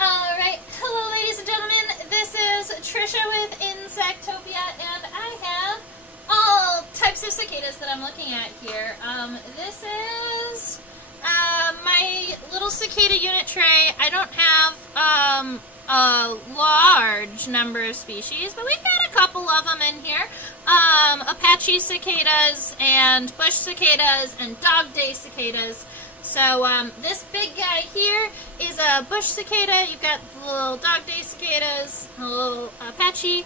Alright, hello ladies and gentlemen, this is Trisha with Insectopia, and I have all types of cicadas that I'm looking at here. This is my little cicada unit tray. I don't have a large number of species, but we've got a couple of them in here. Apache cicadas and bush cicadas and dog day cicadas. So this big guy here is a bush cicada. You've got the little dog day cicadas, a little Apache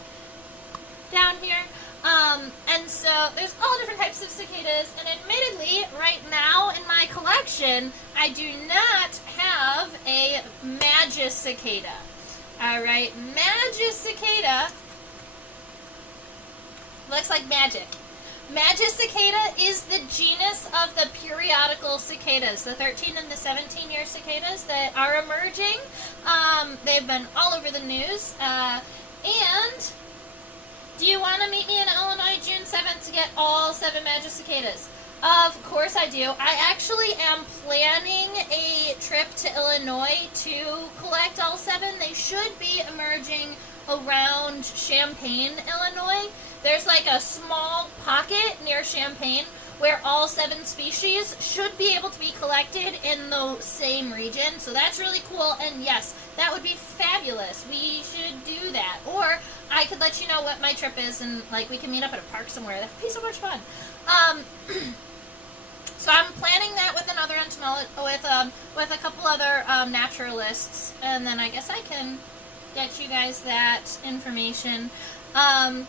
down here. And so there's all different types of cicadas, and admittedly, right now in my collection, I do not have a Magus cicada. Alright, Magus cicada looks like magic. Magus cicada is the genus of the periodical cicadas, the 13 and the 17-year cicadas that are emerging. They've been all over the news. And do you want to meet me in Illinois June 7th to get all 7 Magus cicadas? Of course I do. I actually am planning a trip to Illinois to collect all 7. They should be emerging around Champaign, Illinois. There's like a small pocket near Champaign where all 7 species should be able to be collected in the same region. So that's really cool, and yes, that would be fabulous. We should do that. Or I could let you know what my trip is, and like we can meet up at a park somewhere. That would be so much fun. So I'm planning that with another with a couple other naturalists, and then I guess I can get you guys that information. And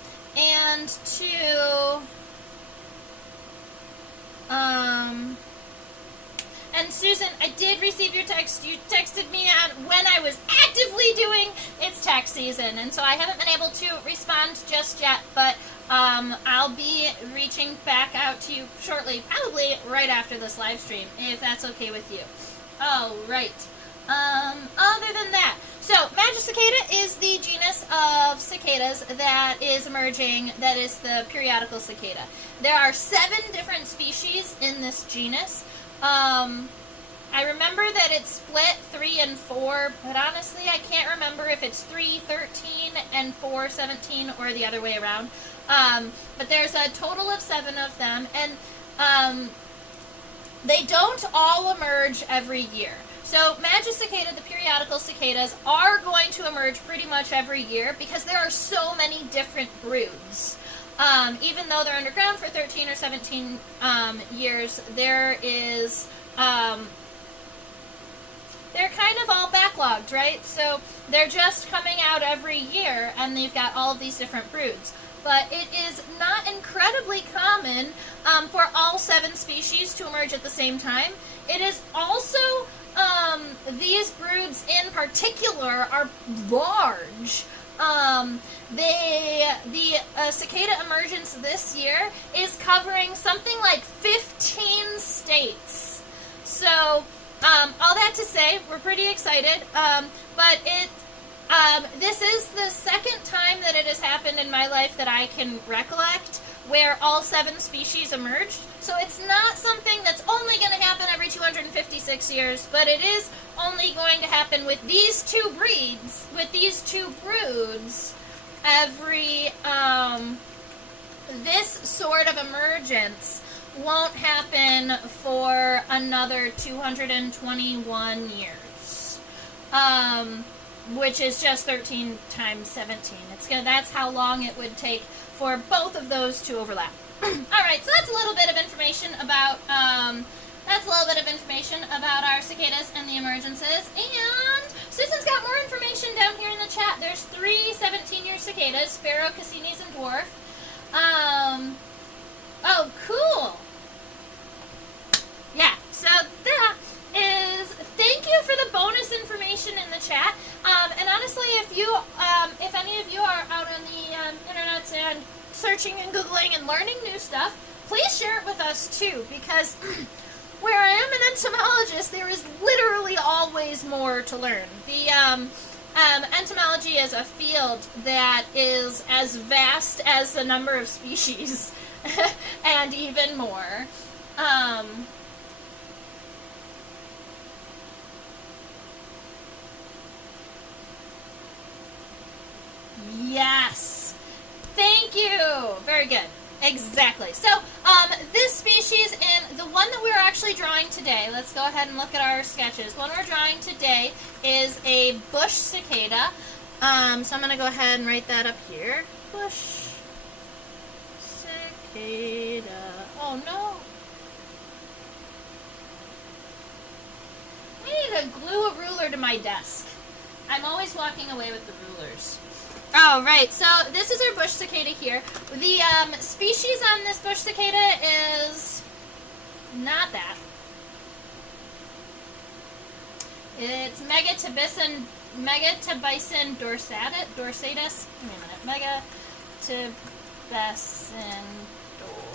Susan, I did receive your text. You texted me on when I was actively doing its tax season, and so I haven't been able to respond just yet, but I'll be reaching back out to you shortly, probably right after this live stream, if that's okay with you. All right. Other than that, so Magus cicada is the genus of cicadas that is emerging, that is the periodical cicada. There are 7 different species in this genus. I remember that it's split 3 and 4, but honestly I can't remember if it's 3, 13 and 4, 17 or the other way around. But there's a total of 7 of them, and they don't all emerge every year. So Magus cicada, the periodical cicadas, are going to emerge pretty much every year because there are so many different broods. Even though they're underground for 13 or 17 years, there is, they're kind of all backlogged, right? So they're just coming out every year, and they've got all of these different broods. But it is not incredibly common for all 7 species to emerge at the same time. It is also, these broods in particular are large. The cicada emergence this year is covering something like 15 states. So, all that to say, we're pretty excited, but this is the second time that it has happened in my life that I can recollect where all 7 species emerged. So it's not something that's only going to happen every 256 years, but it is only going to happen with these 2 breeds, with these 2 broods, every, this sort of emergence won't happen for another 221 years. Which is just 13 times 17. That's how long it would take for both of those to overlap. Alright, so that's a little bit of information about our cicadas and the emergences. And Susan's got more information down here in the chat. There's 3 17-year cicadas, Sparrow, Cassini's, and Dwarf. Oh, cool. Yeah, so that is, thank you for the bonus information in the chat. And honestly, if any of you are out on the internet and searching and Googling and learning new stuff, please share it with us too, because where I am an entomologist, there is literally always more to learn. The entomology is a field that is as vast as the number of species and even more. you. Very good. Exactly. So, this species and the one that we're actually drawing today, let's go ahead and look at our sketches. The one we're drawing today is a bush cicada. So I'm going to go ahead and write that up here. Bush cicada. Oh, no. I need to glue a ruler to my desk. I'm always walking away with the rulers. Oh, right. So this is our bush cicada here. The species on this bush cicada is not that. It's Megatibicin dorsatus. Give me a minute. Megatibicin dorsatus.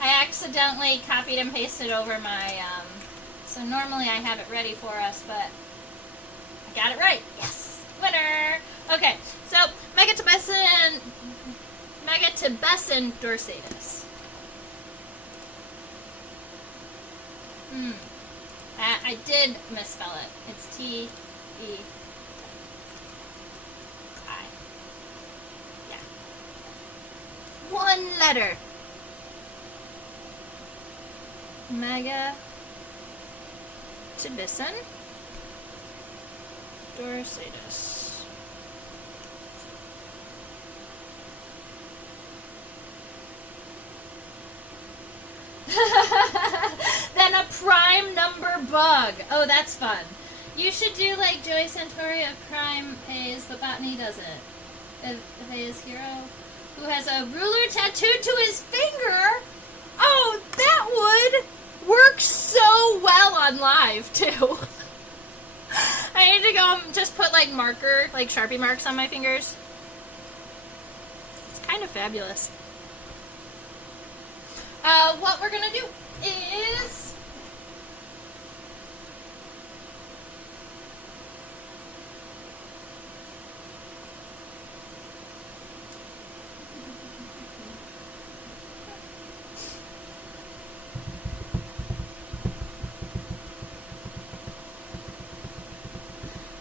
I accidentally copied and pasted over my, so normally I have it ready for us, but I got it right. Yes! Winner! Okay, so Megatibicin dorsatus. I did misspell it. It's T-E-I. Yeah. One letter. Megatibicin dorsatus. Then a prime number bug. Oh, that's fun. You should do like Joey Santori of Prime Hayes, but Botany doesn't. Hayes Hero, who has a ruler tattooed to his finger. Oh, that would work so well on live, too. I need to go just put, like, marker, like, Sharpie marks on my fingers. It's kind of fabulous. What we're going to do is...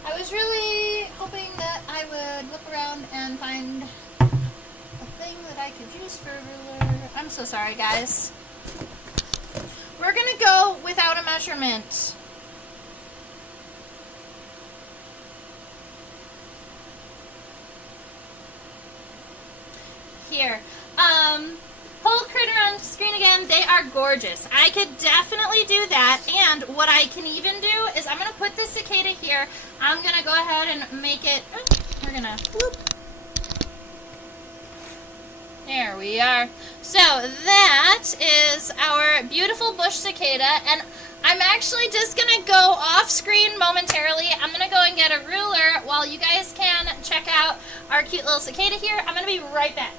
I was really hoping that I would look around and find a thing that I could use for a ruler. I'm so sorry, guys. We're gonna go without a measurement. Here. Whole critter on screen again. They are gorgeous. I could definitely do that. And what I can even do is I'm going to put the cicada here. I'm going to go ahead and make it. We're going to whoop. There we are. So that is our beautiful bush cicada. And I'm actually just going to go off screen momentarily. I'm going to go and get a ruler while you guys can check out our cute little cicada here. I'm going to be right back.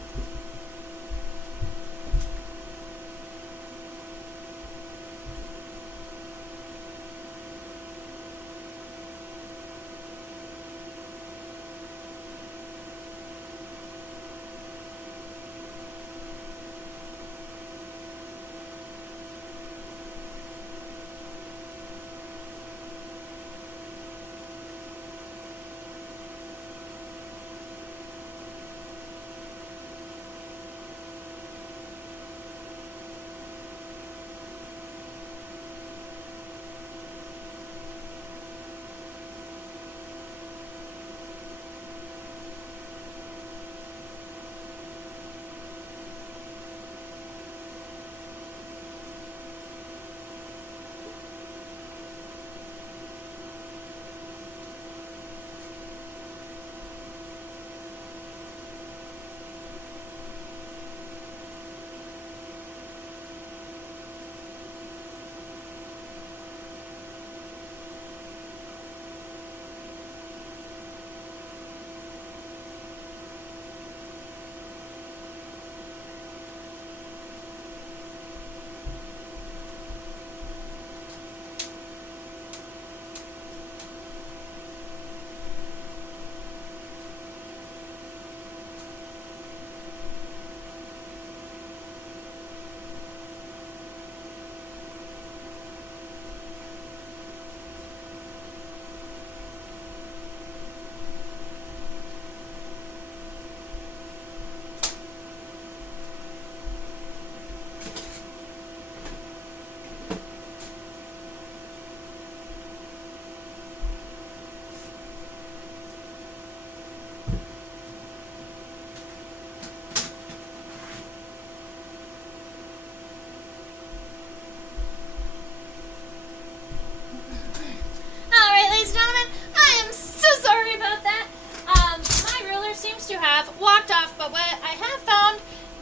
blocked off, but what I have found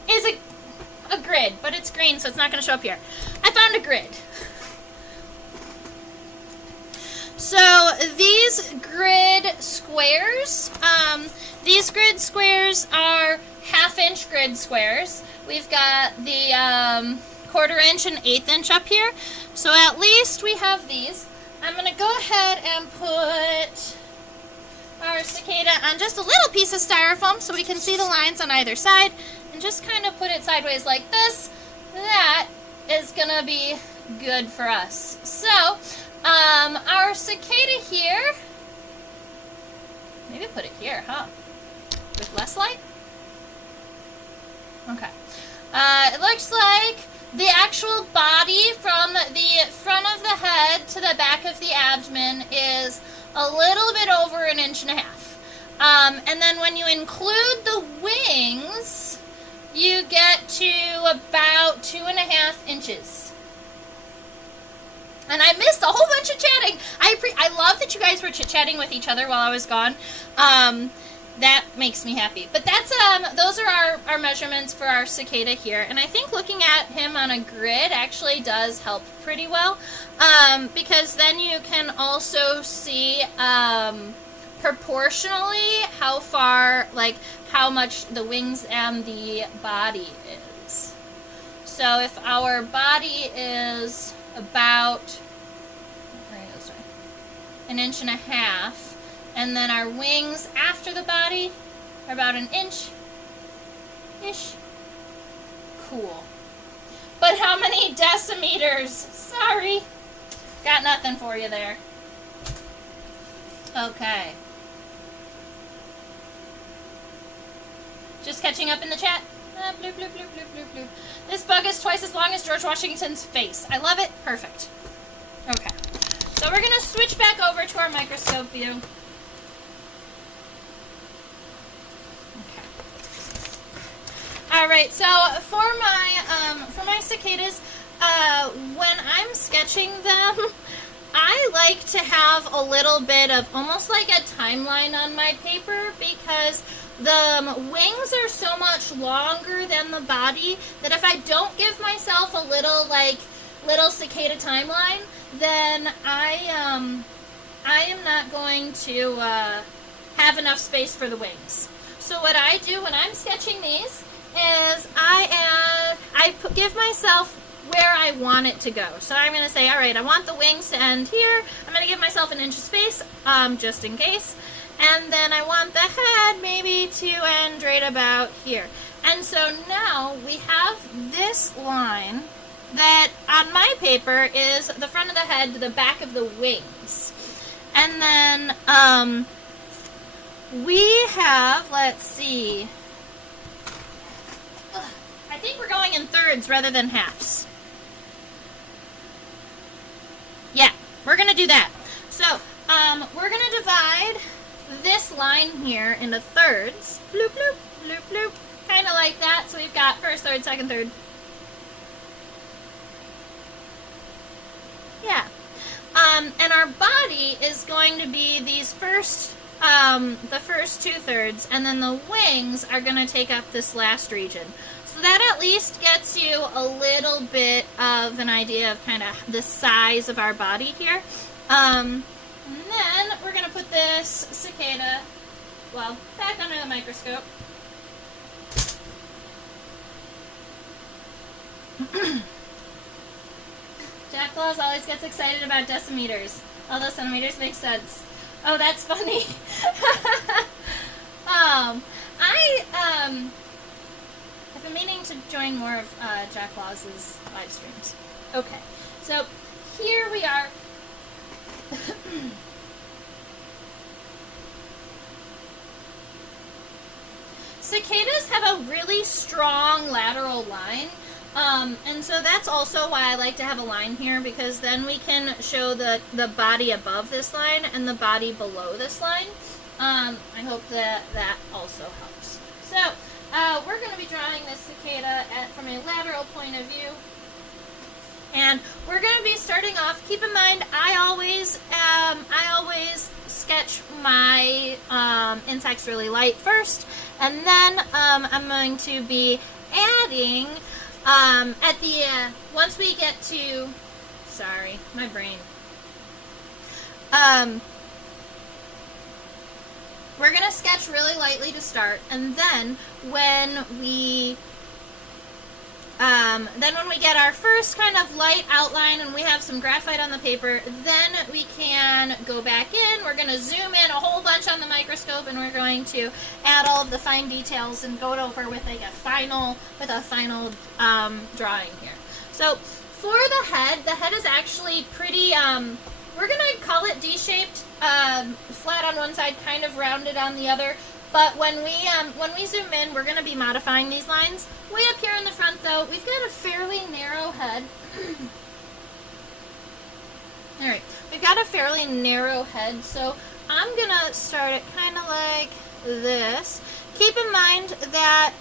is a grid, but it's green, so it's not going to show up here. I found a grid. So these grid squares, are 1/2-inch grid squares. We've got the 1/4 inch and 1/8 inch up here. So at least we have these. I'm going to go ahead and put our cicada on just a little piece of styrofoam so we can see the lines on either side, and just kind of put it sideways like this. That is going to be good for us. So, our cicada here, maybe put it here, huh? With less light? Okay. It looks like the actual body from the front of the head to the back of the abdomen is a little bit over 1.5 inches. And then when you include the wings, you get to about 2.5 inches. And I missed a whole bunch of chatting. I love that you guys were chit-chatting with each other while I was gone. That makes me happy. But that's those are our measurements for our cicada here. And I think looking at him on a grid actually does help pretty well. Because then you can also see proportionally how far, like how much the wings and the body is. So if our body is about 1.5 inches, and then our wings after the body are about 1 inch-ish. Cool. But how many decimeters? Sorry. Got nothing for you there. Okay. Just catching up in the chat. Bloop, bloop, bloop, bloop, bloop, bloop. This bug is twice as long as George Washington's face. I love it. Perfect. Okay. So we're going to switch back over to our microscope view. All right, so for my cicadas, when I'm sketching them, I like to have a little bit of almost like a timeline on my paper, because the wings are so much longer than the body that if I don't give myself a little cicada timeline, then I am not going to have enough space for the wings. So what I do when I'm sketching these is I give myself where I want it to go. So I'm going to say, all right, I want the wings to end here. I'm going to give myself 1 inch of space, just in case. And then I want the head maybe to end right about here. And so now we have this line that on my paper is the front of the head to the back of the wings. And then we have, let's see, I think we're going in thirds rather than halves. Yeah, we're going to do that. So, we're going to divide this line here into thirds. Bloop, bloop, bloop, bloop. Kind of like that. So we've got first third, second third. Yeah. And our body is going to be these first, the first 2/3, and then the wings are going to take up this last region. So that at least gets you a little bit of an idea of kind of the size of our body here. And then we're going to put this cicada, well, back under the microscope. Jack Claus always gets excited about decimeters, although centimeters make sense. Oh, that's funny. I've been meaning to join more of Jack Claus's live streams. Okay, so here we are. Cicadas have a really strong lateral line, and so that's also why I like to have a line here, because then we can show the body above this line and the body below this line. I hope that also helps. So we're going to be drawing this cicada from a lateral point of view. And we're going to be starting off. Keep in mind, I always sketch sketch my insects really light first, and then I'm going to be adding at the once we get to, sorry, my brain. We're gonna sketch really lightly to start, and then when we get our first kind of light outline and we have some graphite on the paper, then we can go back in. We're going to zoom in a whole bunch on the microscope, and we're going to add all of the fine details and go it over with like a final drawing here. So for the head is actually pretty, we're going to call it D-shaped, flat on one side, kind of rounded on the other. But when we zoom in, we're going to be modifying these lines. Way up here in the front, though, we've got a fairly narrow head. All right, we've got a fairly narrow head, so I'm going to start it kind of like this. Keep in mind that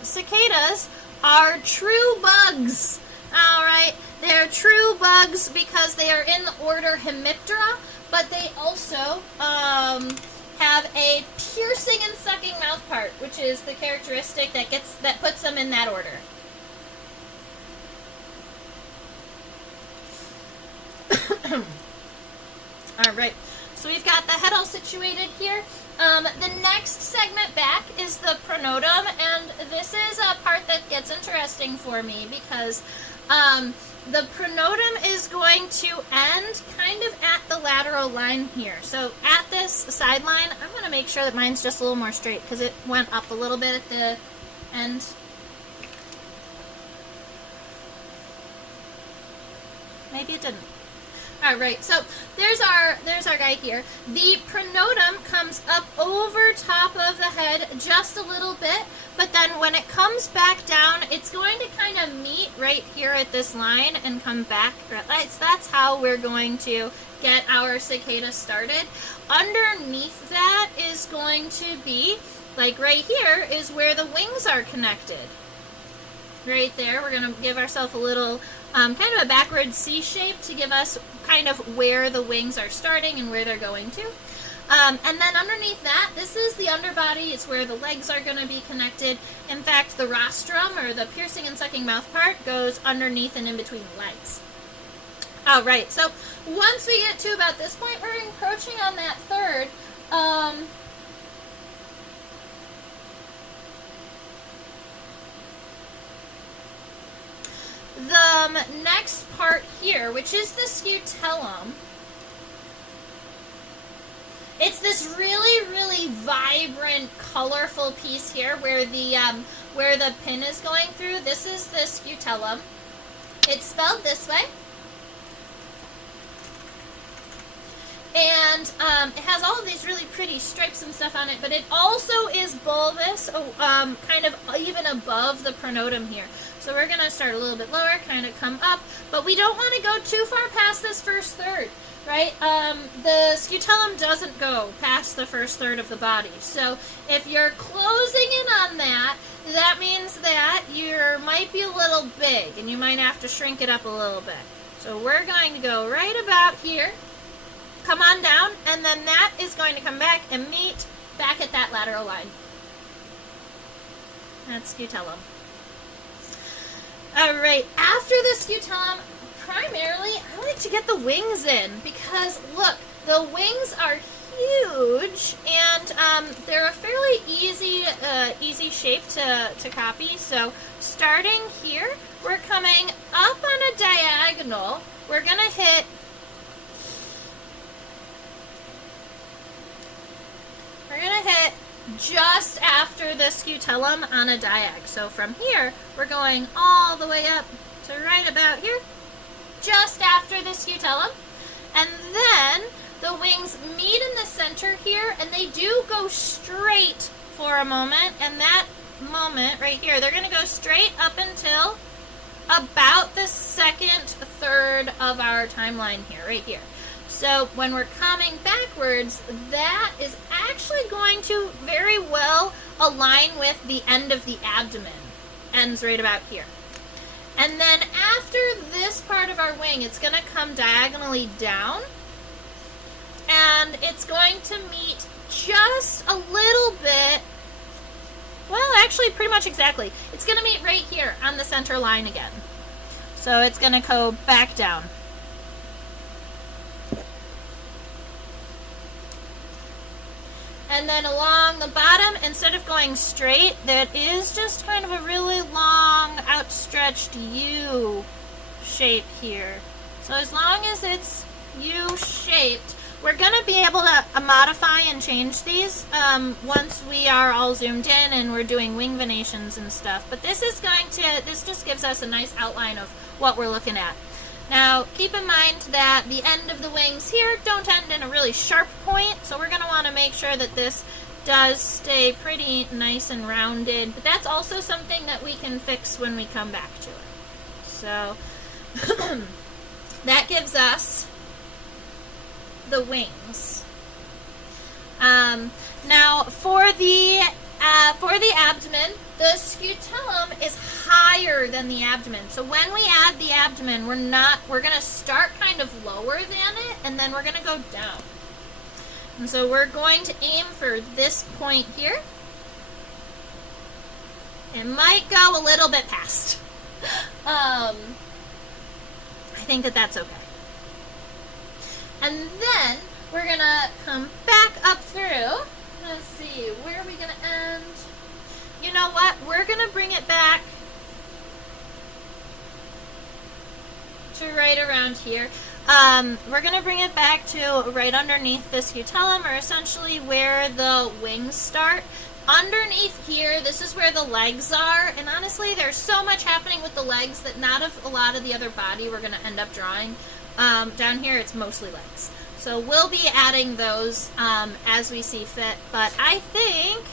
cicadas are true bugs. All right, they're true bugs because they are in the order Hemiptera, but they also have a piercing and sucking mouth part, which is the characteristic that puts them in that order. All right, so we've got the head all situated here. The next segment back is the pronotum, and this is a part that gets interesting for me because the pronotum is going to end kind of at the lateral line here. So at this side line, I'm going to make sure that mine's just a little more straight because it went up a little bit at the end. Maybe it didn't. All right, so there's our guy here. The pronotum comes up over top of the head just a little bit, but then when it comes back down, it's going to kind of meet right here at this line and come back. That's how we're going to get our cicada started. Underneath that is going to be, like right here, is where the wings are connected. Right there, we're going to give ourselves a little kind of a backward C shape to give us kind of where the wings are starting and where they're going to. And then underneath that, this is the underbody. It's where the legs are going to be connected. In fact, the rostrum, or the piercing and sucking mouth part, goes underneath and in between the legs. All right, so once we get to about this point, we're encroaching on that third. The next part here, which is the scutellum, it's this really, really vibrant, colorful piece here where the pin is going through. This is the scutellum. It's spelled this way. And it has all of these really pretty stripes and stuff on it, but it also is bulbous, kind of even above the pronotum here. So we're going to start a little bit lower, kind of come up, but we don't want to go too far past this first third, right? The scutellum doesn't go past the first third of the body. So if you're closing in on that, that means that you might be a little big, and you might have to shrink it up a little bit. So we're going to go right about here. Come on down, and then that is going to come back and meet back at that lateral line. That's scutellum. All right, after the scutellum, primarily, I like to get the wings in because, look, the wings are huge, and they're a fairly easy shape to copy. So starting here, we're coming up on a diagonal. We're going to hit just after the scutellum on a diag. So from here, we're going all the way up to right about here, just after the scutellum. And then the wings meet in the center here, and they do go straight for a moment. And that moment right here, they're going to go straight up until about the second third of our timeline here, right here. So when we're coming backwards, that is actually going to very well align with the end of the abdomen. Ends right about here. And then after this part of our wing, it's going to come diagonally down. and it's going to meet just a little bit, well, actually pretty much exactly. It's going to meet right here on the center line again. So it's going to go back down. And then along the bottom, instead of going straight, that is just kind of a really long, outstretched U shape here. So as long as it's U-shaped, we're going to be able to modify and change these once we are all zoomed in and we're doing wing venations and stuff. But this just gives us a nice outline of what we're looking at. Now, keep in mind that the end of the wings here don't end in a really sharp point, so we're going to want to make sure that this does stay pretty nice and rounded. But that's also something that we can fix when we come back to it. So, that gives us the wings. Now, for the abdomen, the scutellum is higher than the abdomen. So when we add the abdomen, we're going to start kind of lower than it, and then we're going to go down. And so we're going to aim for this point here. It might go a little bit past. I think that that's okay. And then we're going to come back up through. Let's see, where are we going to end? You know what? We're going to bring it back to right around here. We're going to bring it back to right underneath the scutellum, or essentially where the wings start. Underneath here, this is where the legs are, and honestly, there's so much happening with the legs that not a lot of the other body we're going to end up drawing. Down here, it's mostly legs. So we'll be adding those as we see fit, but I think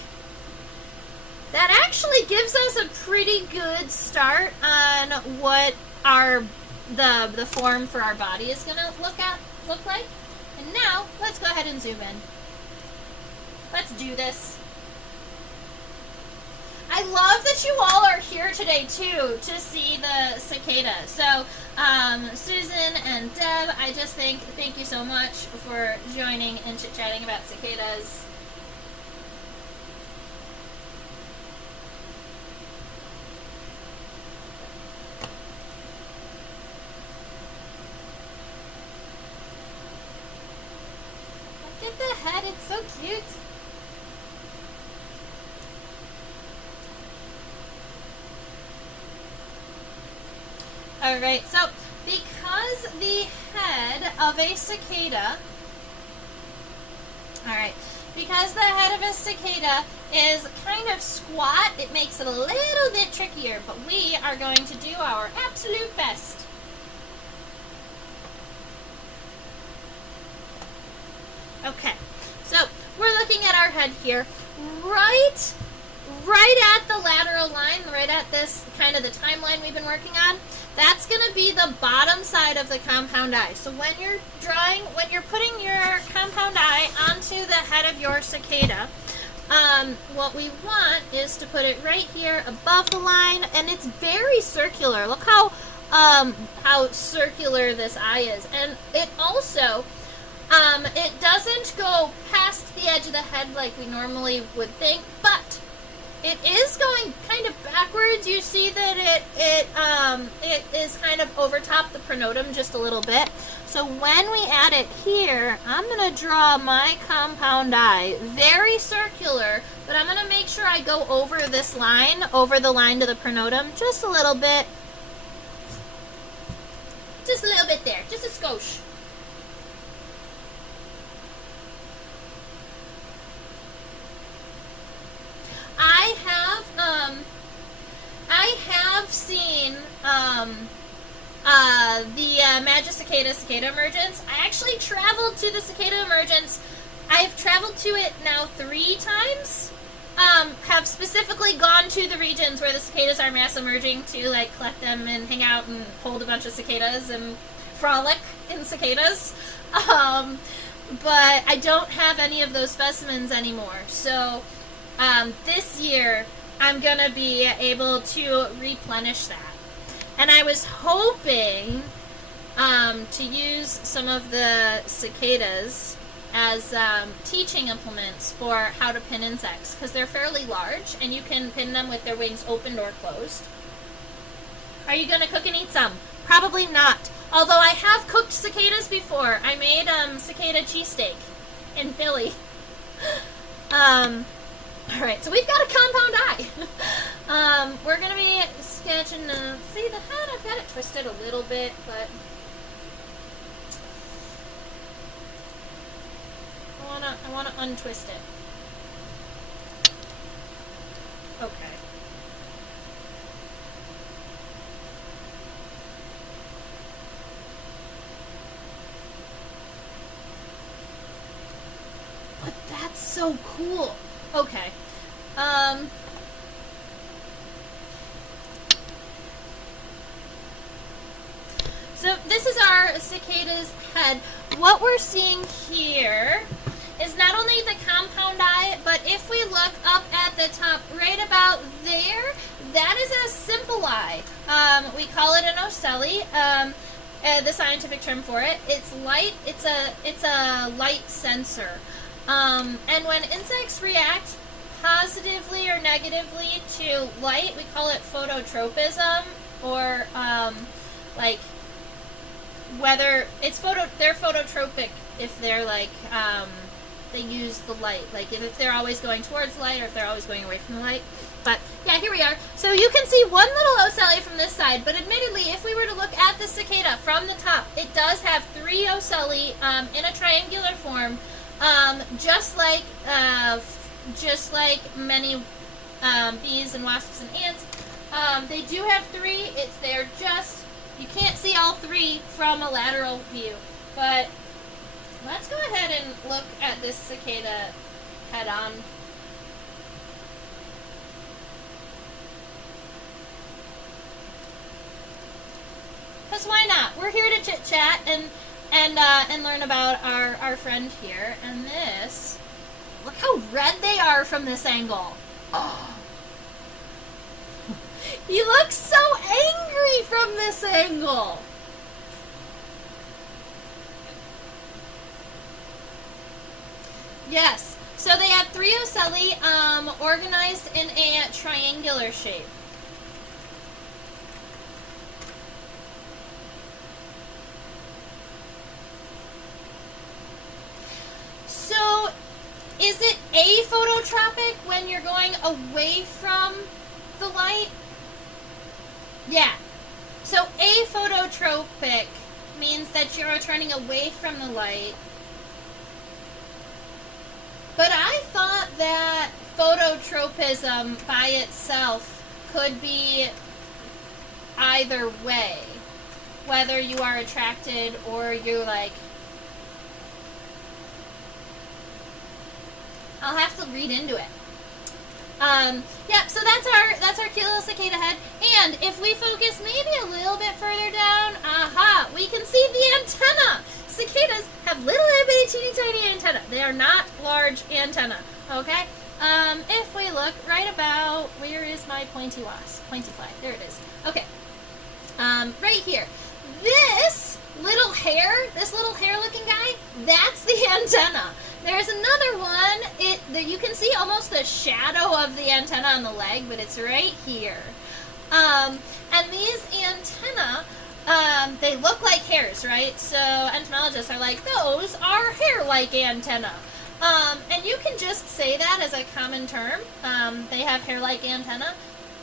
that actually gives us a pretty good start on what the form for our body is going to look like. And now, let's go ahead and zoom in. Let's do this. I love that you all are here today, too, to see the cicada. So, Susan and Deb, I just thank you so much for joining and chit-chatting about cicadas. Look at the head, it's so cute. Alright, so because the head of a cicada, because the head of a cicada is kind of squat, it makes it a little bit trickier, but we are going to do our absolute best. Okay, so we're looking at our head here, right at the lateral line, right at this kind of the timeline we've been working on. That's going to be the bottom side of the compound eye. So when you're putting your compound eye onto the head of your cicada, what we want is to put it right here above the line, and it's very circular. Look how circular this eye is. And it also, it doesn't go past the edge of the head like we normally would think, but it is going kind of backwards. You see that it is kind of over top the pronotum just a little bit. So when we add it here, I'm going to draw my compound eye very circular, but I'm going to make sure I go over this line, over the line to the pronotum, just a little bit. Just a little bit there, just a skosh. I have seen the Cicada emergence. I actually traveled to the cicada emergence. I've traveled to it now 3 times. Have specifically gone to the regions where the cicadas are mass emerging to like collect them and hang out and hold a bunch of cicadas and frolic in cicadas. But I don't have any of those specimens anymore. So this year I'm going to be able to replenish that. And I was hoping to use some of the cicadas as teaching implements for how to pin insects, because they're fairly large and you can pin them with their wings opened or closed. Are you going to cook and eat some? Probably not. Although I have cooked cicadas before. I made cicada cheesesteak in Philly. Alright, so we've got a compound eye. We're going to be sketching, see the head, I've got it twisted a little bit, but I want to untwist it. Okay. But that's so cool. Okay. So this is our cicada's head. What we're seeing here is not only the compound eye, but if we look up at the top right about there, that is a simple eye. We call it an ocelli. The scientific term for it. It's light. It's a light sensor. And when insects react positively or negatively to light, we call it phototropism, or like whether it's they're phototropic if they're like they use the light, like if they're always going towards light or if they're always going away from the light. But yeah, here we are. So you can see one little ocelli from this side, but admittedly, if we were to look at the cicada from the top, it does have 3 ocelli in a triangular form, just like many bees and wasps and ants. They do have 3. They're just, you can't see all 3 from a lateral view, but let's go ahead and look at this cicada head on. Because why not? We're here to chit chat and learn about our friend here. And this, look how red they are from this angle. Oh. He looks so angry from this angle. Yes, so they have 3 ocelli organized in a triangular shape. So, is it aphototropic when you're going away from the light? Yeah. So aphototropic means that you're turning away from the light. But I thought that phototropism by itself could be either way. Whether you are attracted or you're like... I'll have to read into it. Yeah, so that's our cute little cicada head. And if we focus maybe a little bit further down, aha, we can see the antenna. Cicadas have little itty teeny tiny antenna. They are not large antenna. Okay? If we look right about, where is my pointy fly? There it is. Okay. Right here. This little hair looking guy, that's the antenna. There's another one, you can see almost the shadow of the antenna on the leg, but it's right here. And these antenna, they look like hairs, right? So entomologists are like, those are hair-like antenna. And you can just say that as a common term. They have hair-like antenna.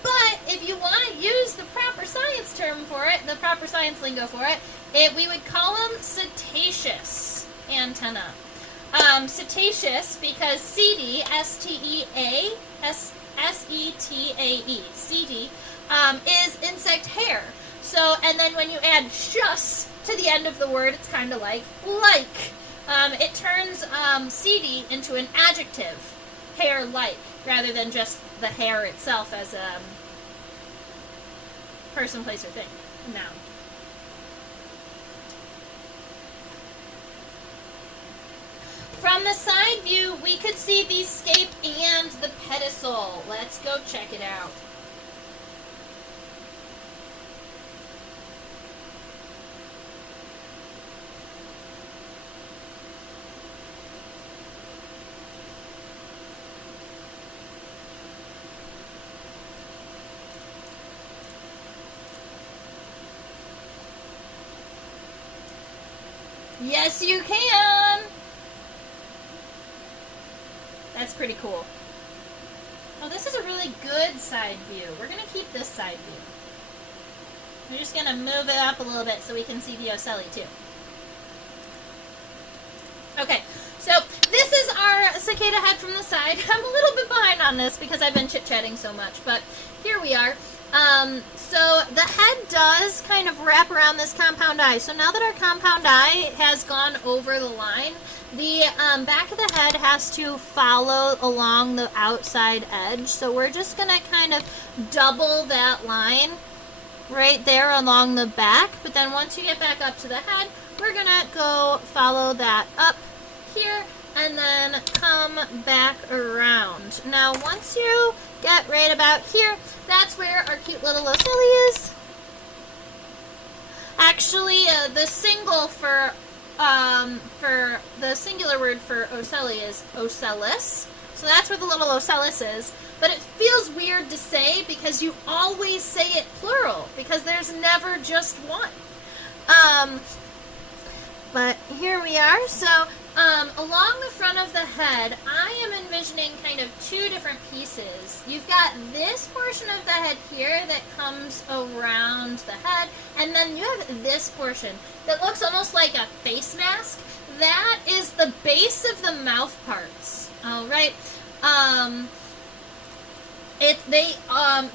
But if you want to use the proper science term for it, the proper science lingo for it, we would call them cetaceous antenna. Cetaceous because CD, S-T-E-A, S-E-T-A-E, CD, is insect hair. So, and then when you add "-ous" to the end of the word, it's kind of like. It turns CD into an adjective, hair-like, rather than just the hair itself as a person, place, or thing, a noun. From the side view, we could see the scape and the pedicel. Let's go check it out. Yes, you can. That's pretty cool. Oh, this is a really good side view. We're going to keep this side view. We're just going to move it up a little bit so we can see the ocelli too. Okay, so this is our cicada head from the side. I'm a little bit behind on this because I've been chit-chatting so much, but here we are. So the head does kind of wrap around this compound eye. So now that our compound eye has gone over the line, the back of the head has to follow along the outside edge. So we're just going to kind of double that line right there along the back. But then once you get back up to the head, we're going to go follow that up here and then come back around. Now once you get right about here, that's where our cute little ocelli is. Actually, the singular word for ocelli is ocellus. So that's where the little ocellus is. But it feels weird to say because you always say it plural because there's never just one. But here we are. So along the front of the head, I am envisioning kind of two different pieces. You've got this portion of the head here that comes around the head, and then you have this portion that looks almost like a face mask. That is the base of the mouth parts. All right.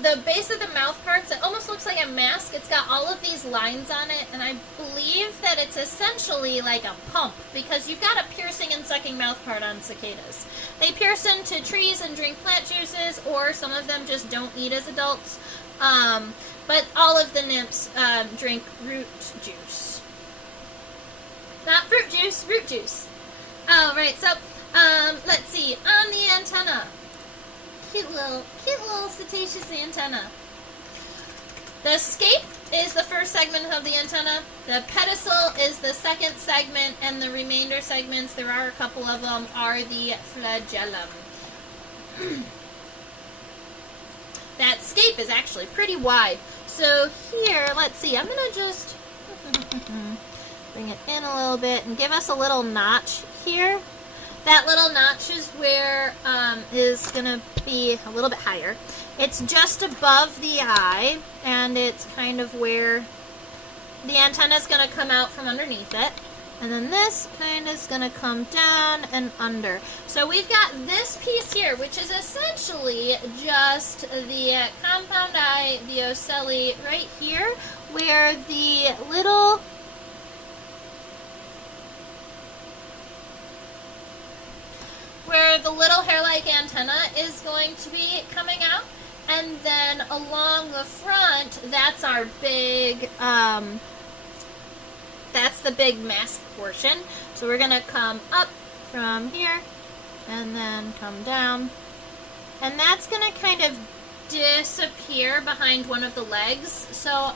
The base of the mouth parts, it almost looks like a mask. It's got all of these lines on it, and I believe that it's essentially like a pump because you've got a piercing and sucking mouth part on cicadas. They pierce into trees and drink plant juices, or some of them just don't eat as adults. But all of the nymphs drink root juice. Not fruit juice, root juice. All right, so let's see. On the antenna. Cute little cetaceous antenna. The scape is the first segment of the antenna. The pedicel is the second segment, and the remainder segments, there are a couple of them, are the flagellum. That scape is actually pretty wide. So here, let's see, I'm going to just bring it in a little bit and give us a little notch here. That little notch is where is going to be a little bit higher. It's just above the eye, and it's kind of where the antenna is going to come out from underneath it. And then this kind of is going to come down and under. So we've got this piece here, which is essentially just the compound eye, the ocelli right here, where the little hair-like antenna is going to be coming out, and then along the front, that's our big, that's the big mask portion. So we're going to come up from here, and then come down, and that's going to kind of disappear behind one of the legs, so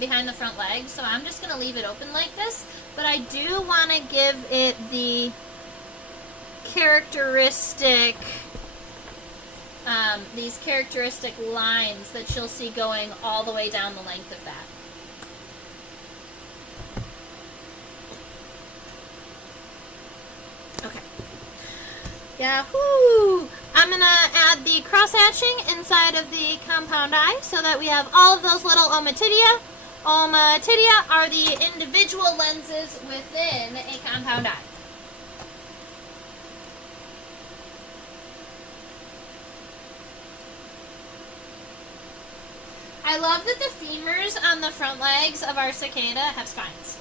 behind the front leg. So I'm just going to leave it open like this, but I do want to give it the characteristic, these characteristic lines that you'll see going all the way down the length of that. Okay. Yahoo! I'm going to add the cross-hatching inside of the compound eye so that we have all of those little ommatidia. Ommatidia are the individual lenses within a compound eye. I love that the femurs on the front legs of our cicada have spines.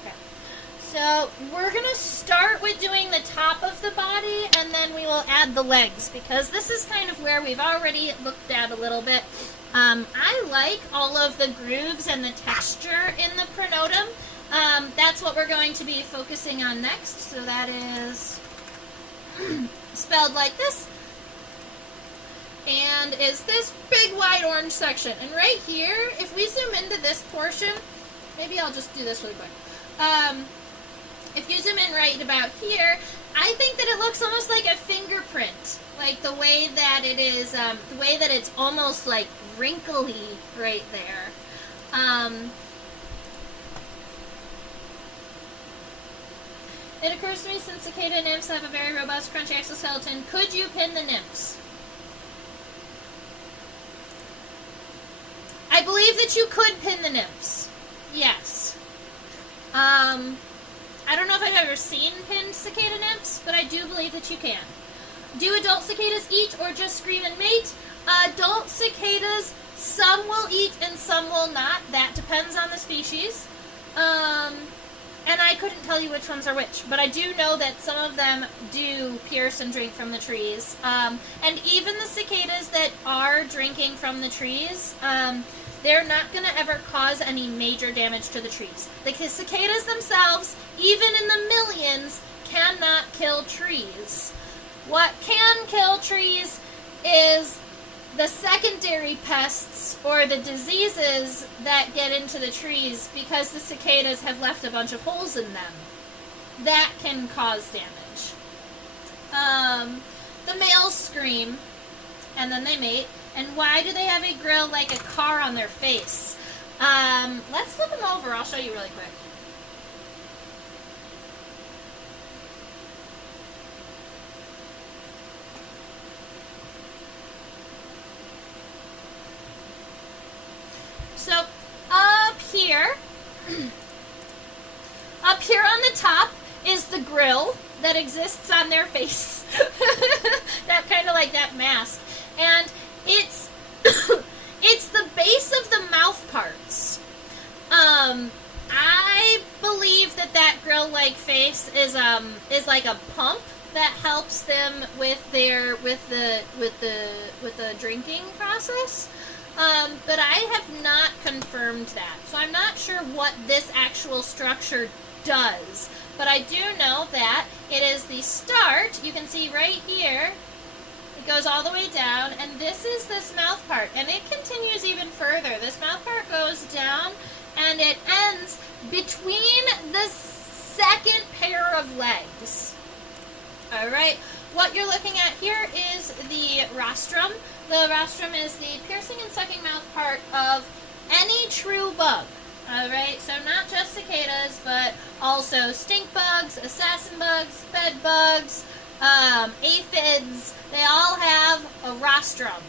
Okay. So we're going to start with doing the top of the body, and then we will add the legs, because this is kind of where we've already looked at a little bit. I like all of the grooves and the texture in the pronotum. That's what we're going to be focusing on next. So that is spelled like this. And is this big wide orange section. And right here, if we zoom into this portion, maybe I'll just do this really quick. if you zoom in right about here, I think that it looks almost like a fingerprint, like the way that it is, the way that it's almost like wrinkly right there. It occurs to me, since cicada nymphs have a very robust, crunchy exoskeleton, could you pin the nymphs? I believe that you could pin the nymphs. Yes. I don't know if I've ever seen pinned cicada nymphs, but I do believe that you can. Do adult cicadas eat or just scream and mate? Adult cicadas, some will eat and some will not. That depends on the species. And I couldn't tell you which ones are which, but I do know that some of them do pierce and drink from the trees. And even the cicadas that are drinking from the trees, they're not going to ever cause any major damage to the trees. The cicadas themselves, even in the millions, cannot kill trees. What can kill trees is the secondary pests or the diseases that get into the trees because the cicadas have left a bunch of holes in them. That can cause damage. The males scream and then they mate. And why do they have a grill like a car on their face? Let's flip them over. I'll show you really quick. So up here on the top is the grill that exists on their face. That kind of like that mask. And it's it's the base of the mouth parts. I believe that grill-like face is like a pump that helps them with the drinking process. But I have not confirmed that, so I'm not sure what this actual structure does. But I do know that it is the start. You can see right here. It goes all the way down, and this is this mouth part, and it continues even further. This mouth part goes down, and it ends between the second pair of legs. All right, what you're looking at here is the rostrum. The rostrum is the piercing and sucking mouth part of any true bug. All right, so not just cicadas, but also stink bugs, assassin bugs, bed bugs, aphids. They all have a rostrum,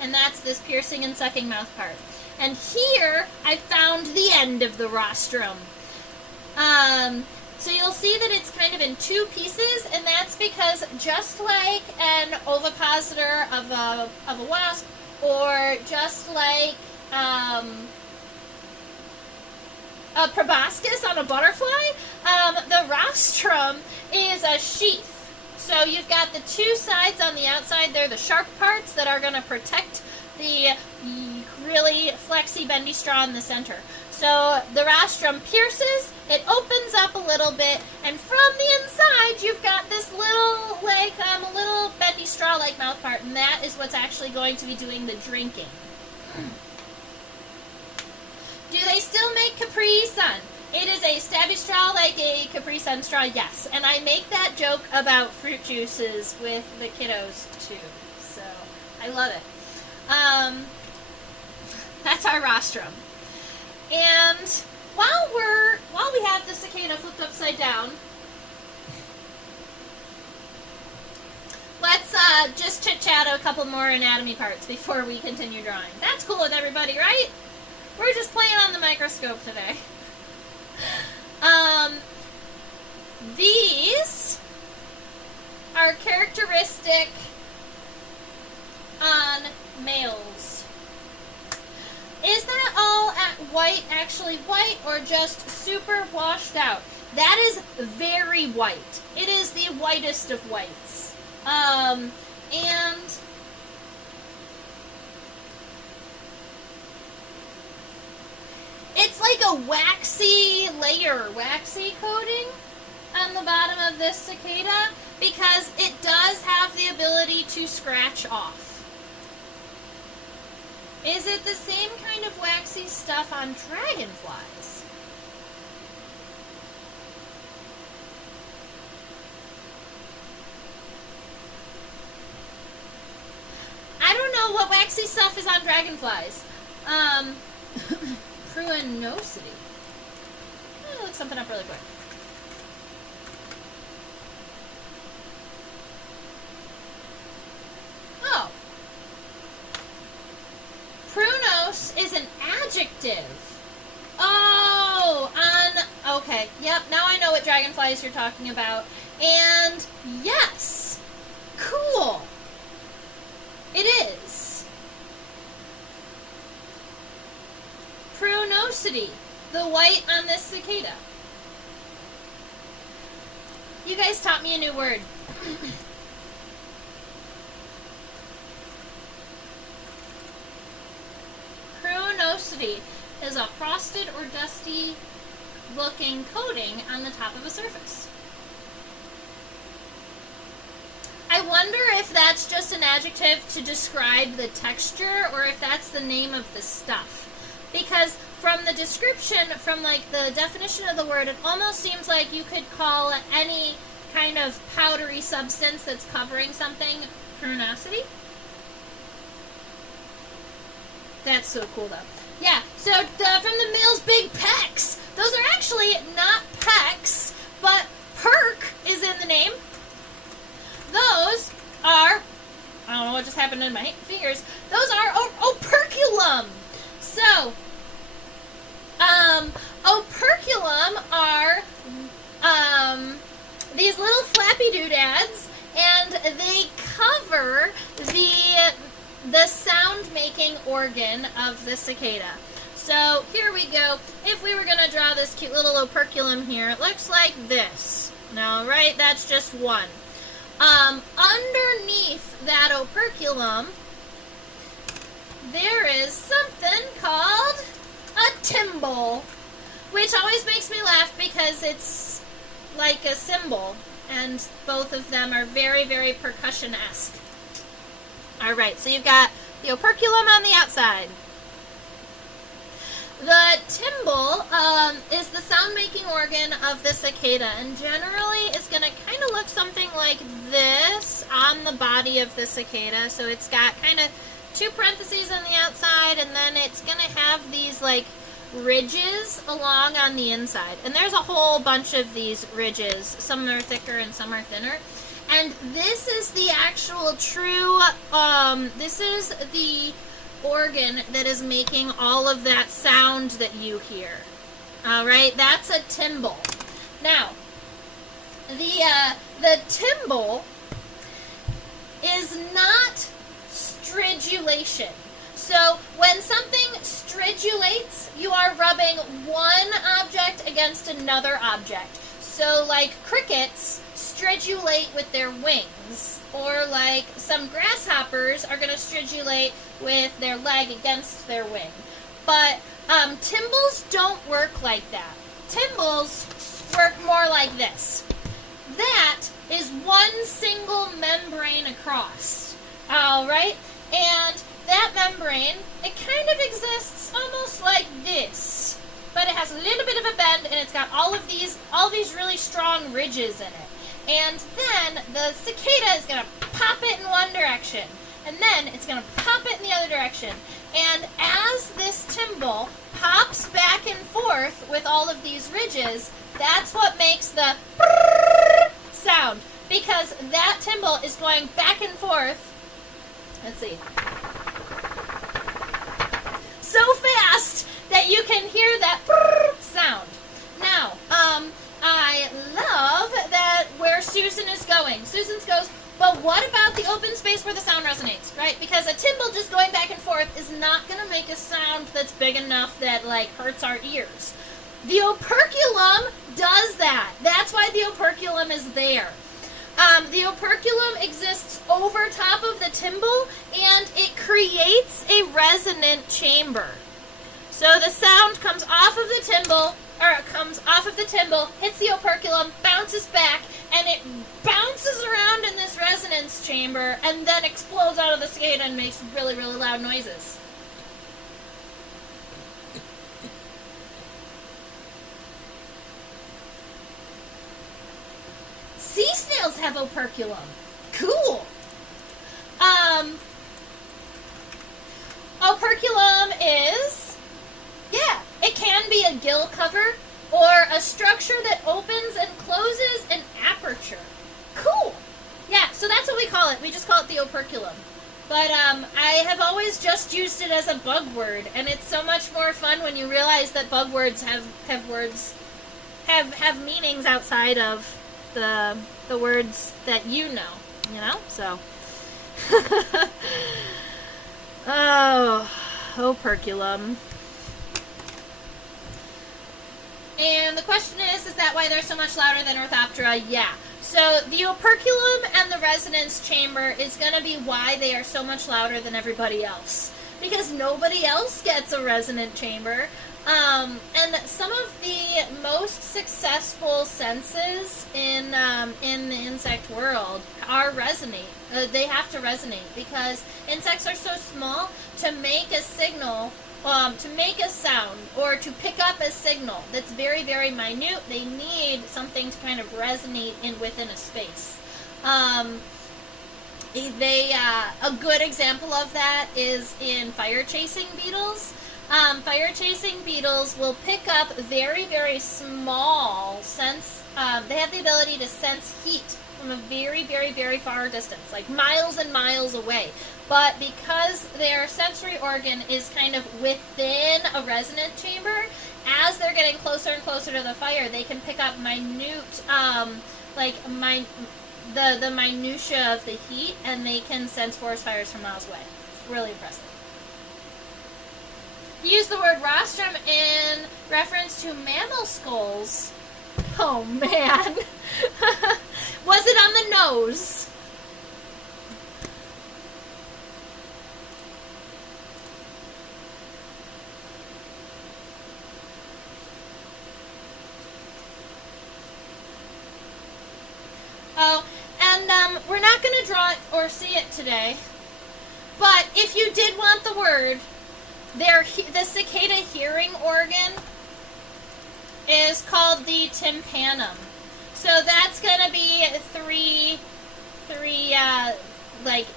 and that's this piercing and sucking mouth part. And here I found the end of the rostrum. So you'll see that it's kind of in two pieces, and that's because just like an ovipositor of a wasp, or just like a proboscis on a butterfly, the rostrum is a sheath. So you've got the two sides on the outside. They're the sharp parts that are going to protect the really flexy, bendy straw in the center. So the rostrum pierces, it opens up a little bit, and from the inside you've got this little, like, a little bendy straw-like mouth part, and that is what's actually going to be doing the drinking. Do they still make Capri Sun? It is a stabby straw like a Capri Sun straw, yes. And I make that joke about fruit juices with the kiddos, too. So, I love it. That's our rostrum. And while we have the cicada flipped upside down, let's just chit-chat a couple more anatomy parts before we continue drawing. That's cool with everybody, right? We're just playing on the microscope today. These are characteristic on males. Is that all at white, actually white, or just super washed out? That is very white. It is the whitest of whites. And it's like a waxy layer, waxy coating on the bottom of this cicada because it does have the ability to scratch off. Is it the same kind of waxy stuff on dragonflies? know what waxy stuff is on dragonflies. Pruinosity. Let me look something up really quick. Oh. Prunos is an adjective. Oh, okay. Yep, now I know what dragonflies you're talking about. And yes, cool. It is. Prunosity, the white on this cicada. You guys taught me a new word. Pruinosity is a frosted or dusty looking coating on the top of a surface. I wonder if that's just an adjective to describe the texture or if that's the name of the stuff. Because from the description, from like the definition of the word, it almost seems like you could call any kind of powdery substance that's covering something pruinosity. That's so cool though. Yeah, so from the male's big pecs. Those are actually not pecs, but perk is in the name. Those are, I don't know what just happened in my fingers. Those are operculum. So, operculum are these little flappy doodads, and they cover the sound-making organ of the cicada. So here we go. If we were going to draw this cute little operculum here, it looks like this. Now, right, that's just one. Underneath that operculum, there is something called a timbal, which always makes me laugh because it's like a cymbal, and both of them are very, very percussion-esque. All right, so you've got the operculum on the outside. The timbal is the sound-making organ of the cicada, and generally it's going to kind of look something like this on the body of the cicada. So it's got kind of two parentheses on the outside, and then it's going to have these like ridges along on the inside. And there's a whole bunch of these ridges. Some are thicker and some are thinner. And this is the actual true, this is the organ that is making all of that sound that you hear. All right, that's a timbal. Now, the timbal is not stridulation. So when something stridulates, you are rubbing one object against another object. So like crickets stridulate with their wings, or like some grasshoppers are going to stridulate with their leg against their wing. But timbals don't work like that. Timbals work more like this. That is one single membrane across. All right? And that membrane, it kind of exists almost like this. But it has a little bit of a bend, and it's got all these really strong ridges in it. And then the cicada is going to pop it in one direction, and then it's going to pop it in the other direction. And as this timbal pops back and forth with all of these ridges, that's what makes the sound, because that timbal is going back and forth. Let's see. So fast that you can hear that sound. Now, I love that where Susan is going. Susan goes, but what about the open space where the sound resonates, right? Because a timbal just going back and forth is not going to make a sound that's big enough that, like, hurts our ears. The operculum does that. That's why the operculum is there. The operculum exists over top of the timbal, and it creates a resonant chamber. So the sound comes off of the timbal, hits the operculum, bounces back, and it bounces around in this resonance chamber, and then explodes out of the cicada and makes really, really loud noises. Sea snails have operculum. Cool. operculum is, yeah, it can be a gill cover or a structure that opens and closes an aperture. Cool. Yeah, so that's what we call it. We just call it the operculum. But I have always just used it as a bug word, and it's so much more fun when you realize that bug words have words have meanings outside of the words that you know, so. Oh, operculum. And the question is that why they're so much louder than Orthoptera? Yeah. So the operculum and the resonance chamber is going to be why they are so much louder than everybody else. Because nobody else gets a resonant chamber. And some of the most successful senses in the insect world are resonate. They have to resonate because insects are so small. To make a signal, to make a sound, or to pick up a signal that's very, very minute, they need something to kind of resonate within a space. A good example of that is in fire-chasing beetles. Fire-chasing beetles will pick up very, very small sense. They have the ability to sense heat from a very, very, very far distance, like miles and miles away. But because their sensory organ is kind of within a resonant chamber, as they're getting closer and closer to the fire, they can pick up minute, the minutia of the heat, and they can sense forest fires from miles away. It's really impressive. Use the word rostrum in reference to mammal skulls. Oh man. Was it on the nose? Oh, and we're not going to draw it or see it today, but if you did want the word, the cicada hearing organ is called the tympanum. So that's going to be three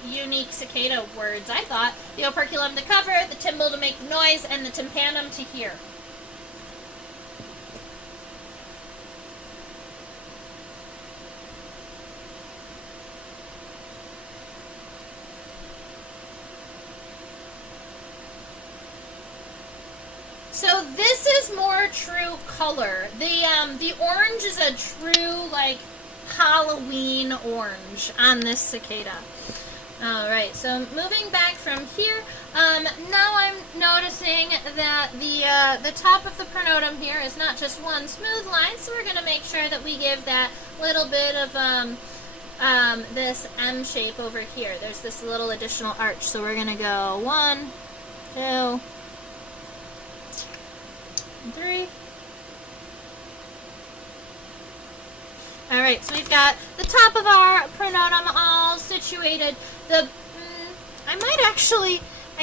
unique cicada words, I thought. The operculum to cover, the timbal to make noise, and the tympanum to hear. So this is more true color. The orange is a true, like, Halloween orange on this cicada. Alright, so moving back from here, now I'm noticing that the top of the pronotum here is not just one smooth line, so we're going to make sure that we give that little bit of this M shape over here. There's this little additional arch, so we're going to go 1, 2, 3. Alright, so we've got the top of our pronotum all situated. I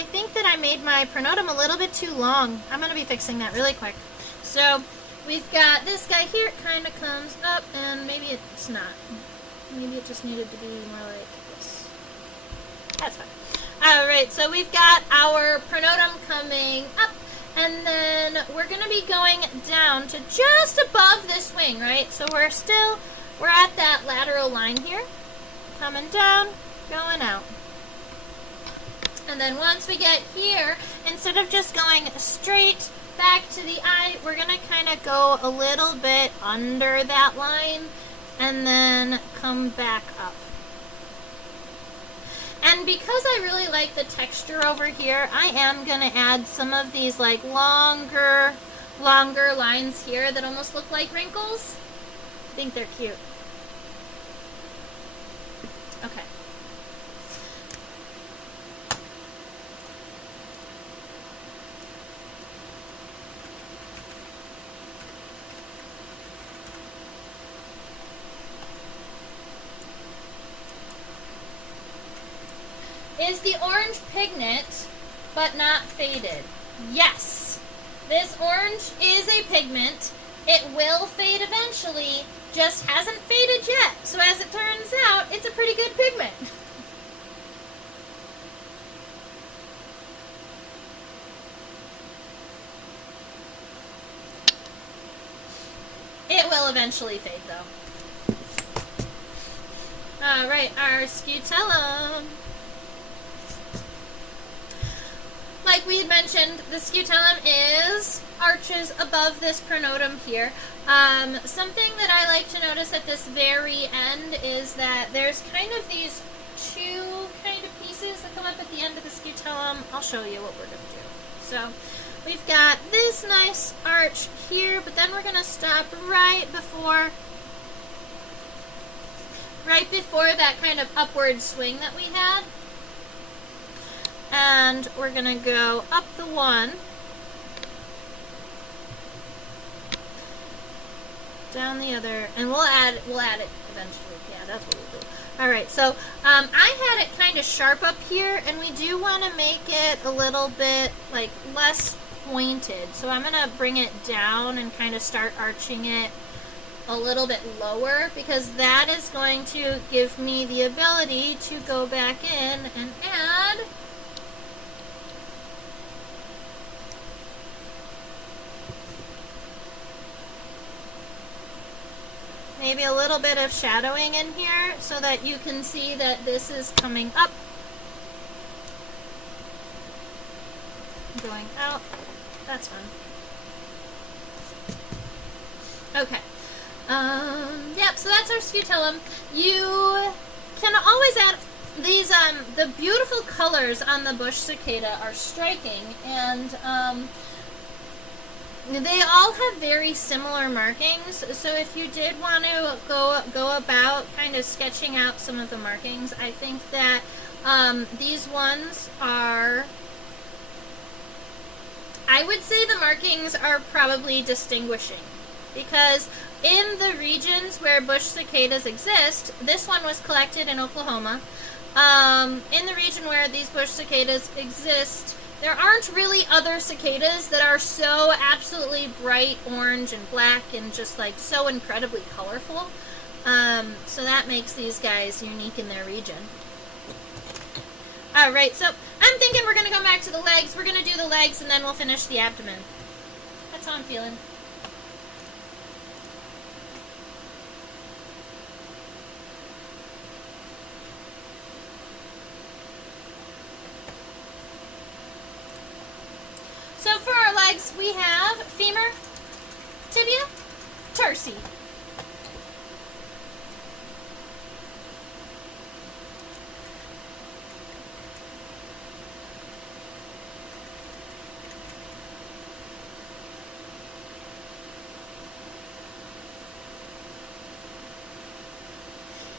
think that I made my pronotum a little bit too long. I'm going to be fixing that really quick. So we've got this guy here, it kind of comes up, and maybe it's not. Maybe it just needed to be more like this. That's fine. Alright, so we've got our pronotum coming up. And then we're going to be going down to just above this wing, right? So we're at that lateral line here. Coming down, going out. And then once we get here, instead of just going straight back to the eye, we're going to kind of go a little bit under that line and then come back up. And because I really like the texture over here, I am going to add some of these like longer lines here that almost look like wrinkles. I think they're cute. Okay. Is the orange pigment, but not faded? Yes. This orange is a pigment. It will fade eventually, just hasn't faded yet. So as it turns out, it's a pretty good pigment. will eventually fade though. Alright, our scutellum. Like we had mentioned, the scutellum is arches above this pronotum here. Something that I like to notice at this very end is that there's kind of these two kind of pieces that come up at the end of the scutellum. I'll show you what we're going to do. So we've got this nice arch here, but then we're going to stop right before that kind of upward swing that we had. And we're going to go up the one, down the other, and we'll add it eventually. Yeah, that's what we'll do. All right, so I had it kind of sharp up here, and we do want to make it a little bit like less pointed. So I'm going to bring it down and kind of start arching it a little bit lower, because that is going to give me the ability to go back in and add maybe a little bit of shadowing in here so that you can see that this is coming up, going out. That's fun. Okay. Yep, so that's our scutellum. You can always add these, the beautiful colors on the bush cicada are striking, and they all have very similar markings, so if you did want to go about kind of sketching out some of the markings, I think that these ones are, I would say the markings are probably distinguishing, because in the regions where bush cicadas exist, this one was collected in Oklahoma. In the region where these bush cicadas exist, there aren't really other cicadas that are so absolutely bright orange and black and just like so incredibly colorful. So that makes these guys unique in their region. Alright, so I'm thinking we're going to come back to the legs. We're going to do the legs and then we'll finish the abdomen. That's how I'm feeling. So for our legs, we have femur, tibia, tarsi.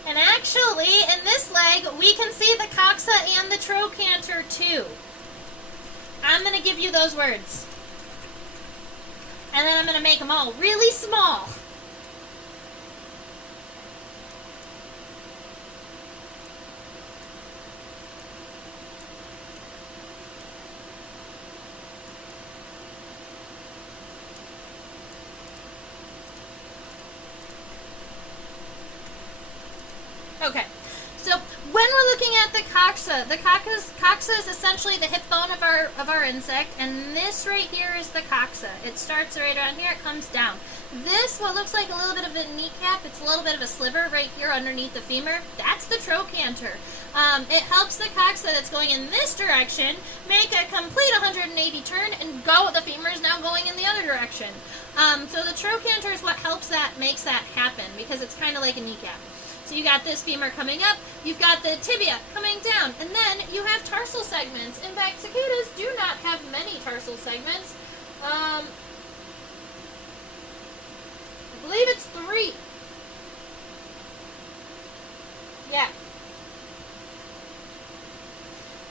And actually, in this leg, we can see the coxa and the trochanter too. I'm going to give you those words. And then I'm going to make them all really small. Okay. So when we're looking at the coxa is essentially the hip bone of our insect, and this right here is the coxa. It starts right around here, it comes down. This, what looks like a little bit of a kneecap, it's a little bit of a sliver right here underneath the femur. That's the trochanter. It helps the coxa that's going in this direction make a complete 180 turn and go. The femur is now going in the other direction. So the trochanter is what helps that, makes that happen, because it's kind of like a kneecap. So you got this femur coming up, you've got the tibia coming down, and then you have tarsal segments. In fact, cicadas do not have many tarsal segments. I believe it's 3. Yeah.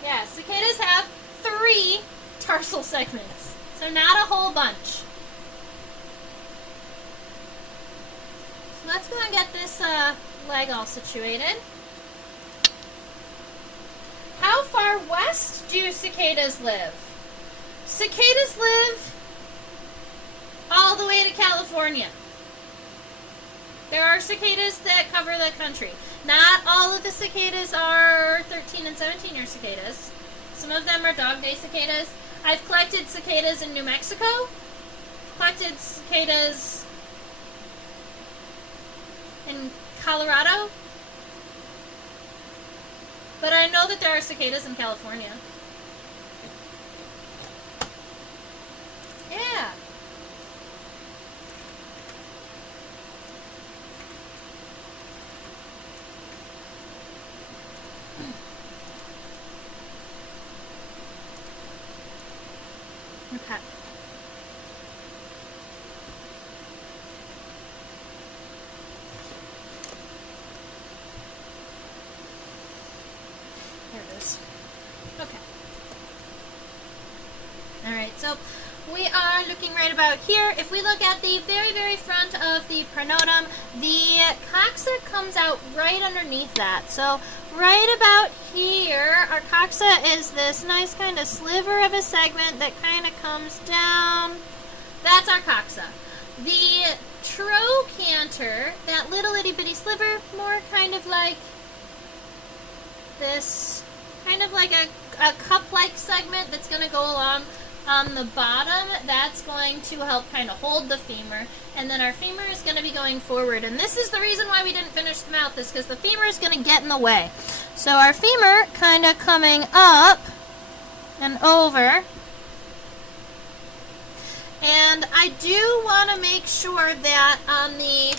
Yeah, cicadas have 3 tarsal segments, so not a whole bunch. So let's go and get this leg all situated. How far west do cicadas live? Cicadas live all the way to California. There are cicadas that cover the country. Not all of the cicadas are 13 and 17 year cicadas. Some of them are dog day cicadas. I've collected cicadas in New Mexico. Collected cicadas in Colorado. But I know that there are cicadas in California. Yeah. Okay. There it is. Okay. Alright, so we are looking right about here. If we look at the very, very front of the pronotum, the coxa comes out right underneath that. So right about here, our coxa is this nice kind of sliver of a segment that kind of comes down. That's our coxa. The trochanter, that little itty bitty sliver, more kind of like this, kind of like a cup-like segment that's going to go along on the bottom. That's going to help kind of hold the femur, and then our femur is going to be going forward. And this is the reason why we didn't finish the mouth, is because the femur is going to get in the way. So our femur kind of coming up and over. And I do want to make sure that on the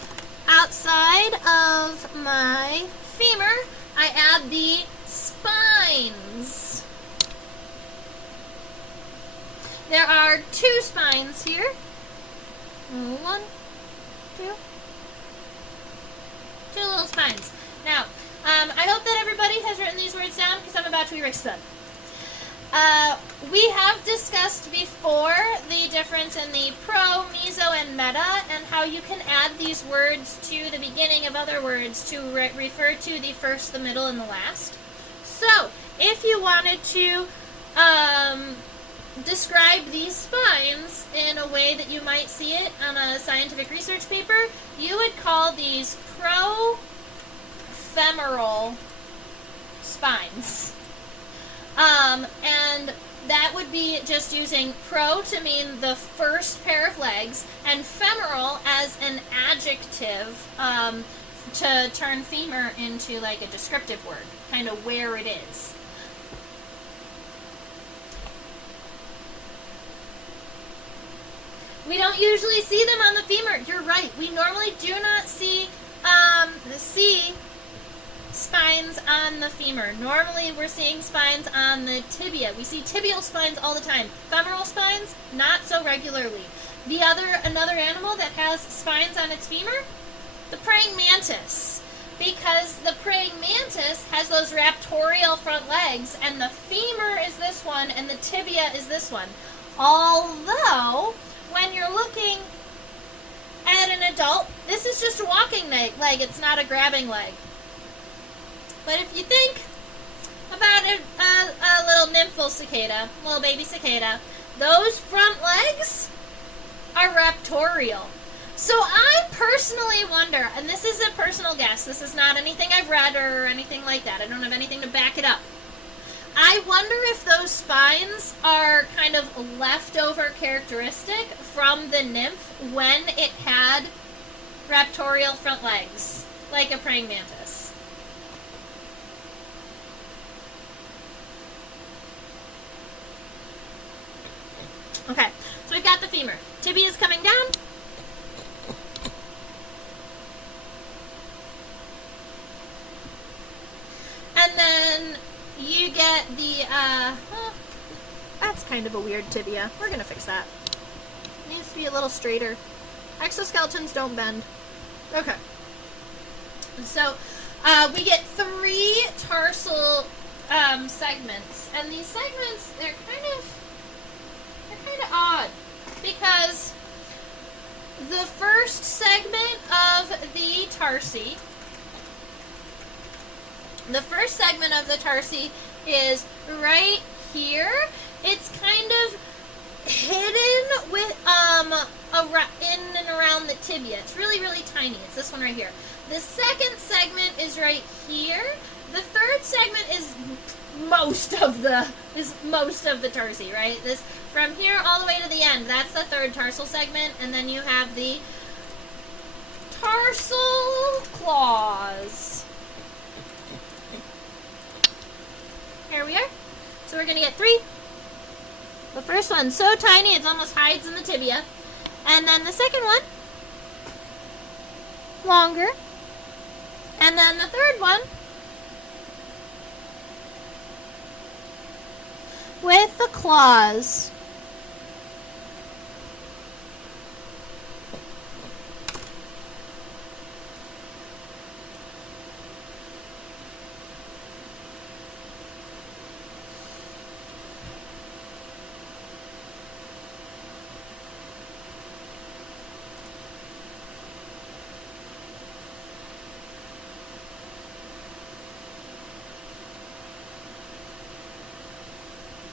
outside of my femur, I add the spines. There are 2 spines here. 1, 2. 2 little spines. Now, I hope that everybody has written these words down because I'm about to erase them. We have discussed before the difference in the pro, meso, and meta, and how you can add these words to the beginning of other words to refer to the first, the middle, and the last. So, if you wanted to describe these spines in a way that you might see it on a scientific research paper, you would call these profemoral spines. And that would be just using pro to mean the first pair of legs, and femoral as an adjective to turn femur into like a descriptive word, kind of where it is. We don't usually see them on the femur. You're right. We normally do not see spines on the femur. Normally we're seeing spines on the tibia. We see tibial spines all the time. Femoral spines, not so regularly. Another animal that has spines on its femur, the praying mantis. Because the praying mantis has those raptorial front legs, and the femur is this one, and the tibia is this one. Although, when you're looking at an adult, this is just a walking leg. It's not a grabbing leg. But if you think about a little nymphal cicada, little baby cicada, those front legs are raptorial. So I personally wonder, and this is a personal guess, this is not anything I've read or anything like that, I don't have anything to back it up. I wonder if those spines are kind of leftover characteristic from the nymph when it had raptorial front legs, like a praying mantis. Okay, so we've got the femur. Tibia is coming down. And then you get the, that's kind of a weird tibia. We're going to fix that. It needs to be a little straighter. Exoskeletons don't bend. Okay. So, we get 3 tarsal segments. And these segments, they're kind of odd. Because the first segment of the tarsi, is right here. It's kind of hidden with in and around the tibia. It's really, really tiny. It's this one right here. The second segment is right here. The third segment is most of the tarsi, right? This from here all the way to the end. That's the third tarsal segment, and then you have the tarsal claws. Here we are. So we're going to get 3. The first one's so tiny it almost hides in the tibia. And then the second one, longer. And then the third one, with the claws.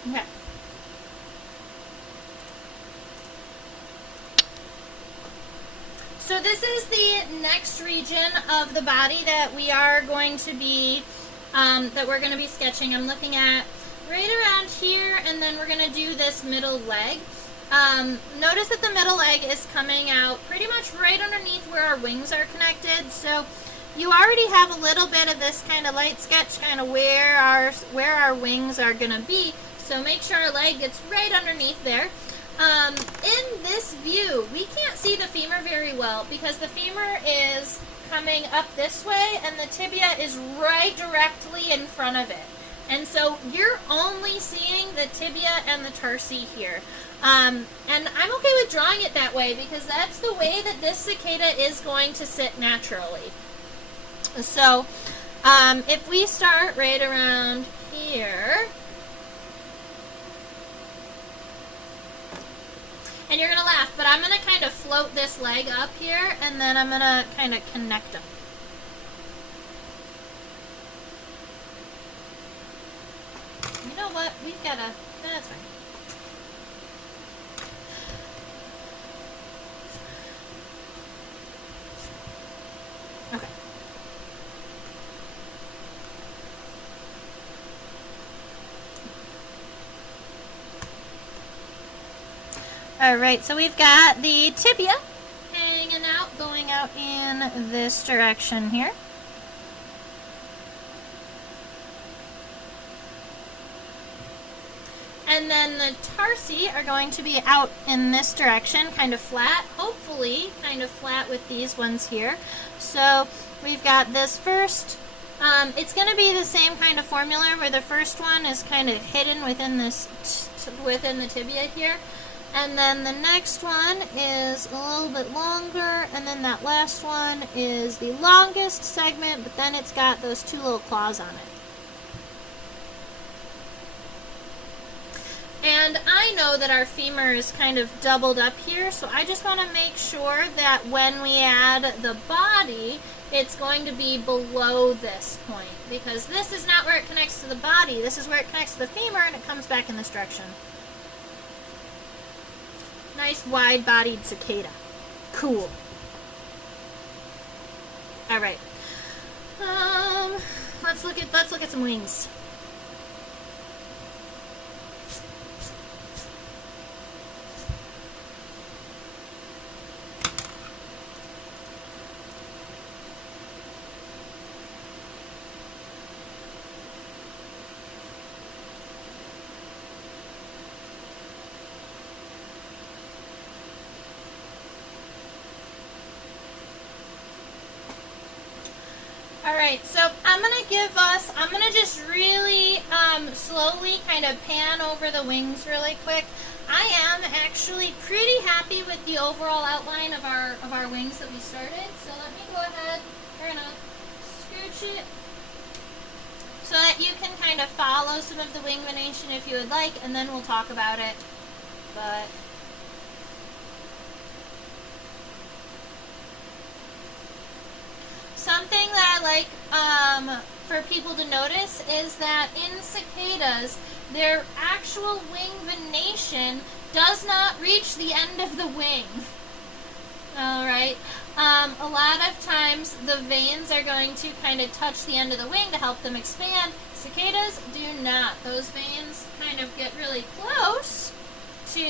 Okay. So this is the next region of the body that we are going to be, sketching. I'm looking at right around here, and then we're going to do this middle leg. Notice that the middle leg is coming out pretty much right underneath where our wings are connected. So you already have a little bit of this kind of light sketch, kind of where our wings are going to be. So make sure our leg gets right underneath there. In this view, we can't see the femur very well because the femur is coming up this way and the tibia is right directly in front of it. And so you're only seeing the tibia and the tarsi here. And I'm okay with drawing it that way because that's the way that this cicada is going to sit naturally. So if we start right around here, and you're going to laugh, but I'm going to kind of float this leg up here, and then I'm going to kind of connect them. You know what? We've got to... That's fine. Okay. Alright, so we've got the tibia hanging out, going out in this direction here. And then the tarsi are going to be out in this direction, kind of flat, hopefully kind of flat with these ones here. So we've got this first, it's going to be the same kind of formula where the first one is kind of hidden within this, within the tibia here. And then the next one is a little bit longer, and then that last one is the longest segment, but then it's got those 2 little claws on it. And I know that our femur is kind of doubled up here, so I just want to make sure that when we add the body, it's going to be below this point, because this is not where it connects to the body, this is where it connects to the femur, and it comes back in this direction. Nice wide-bodied cicada. Cool. All right. Let's look at some wings. Alright, so I'm going to just really slowly kind of pan over the wings really quick. I am actually pretty happy with the overall outline of our wings that we started. So let me go ahead, we're going to scooch it so that you can kind of follow some of the wing venation if you would like, and then we'll talk about it. But something that I like for people to notice is that in cicadas, their actual wing venation does not reach the end of the wing. Alright, a lot of times the veins are going to kind of touch the end of the wing to help them expand. Cicadas do not. Those veins kind of get really close to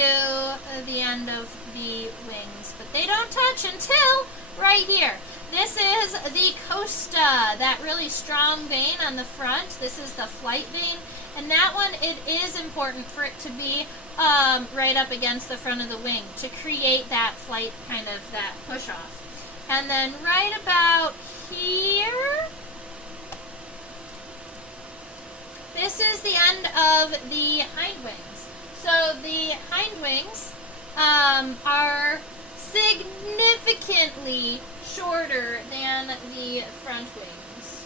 the end of the wings, but they don't touch until right here. This is the costa, that really strong vein on the front. This is the flight vein. And that one, it is important for it to be right up against the front of the wing to create that flight, kind of that push off. And then right about here, this is the end of the hind wings. So the hind wings are significantly shorter than the front wings.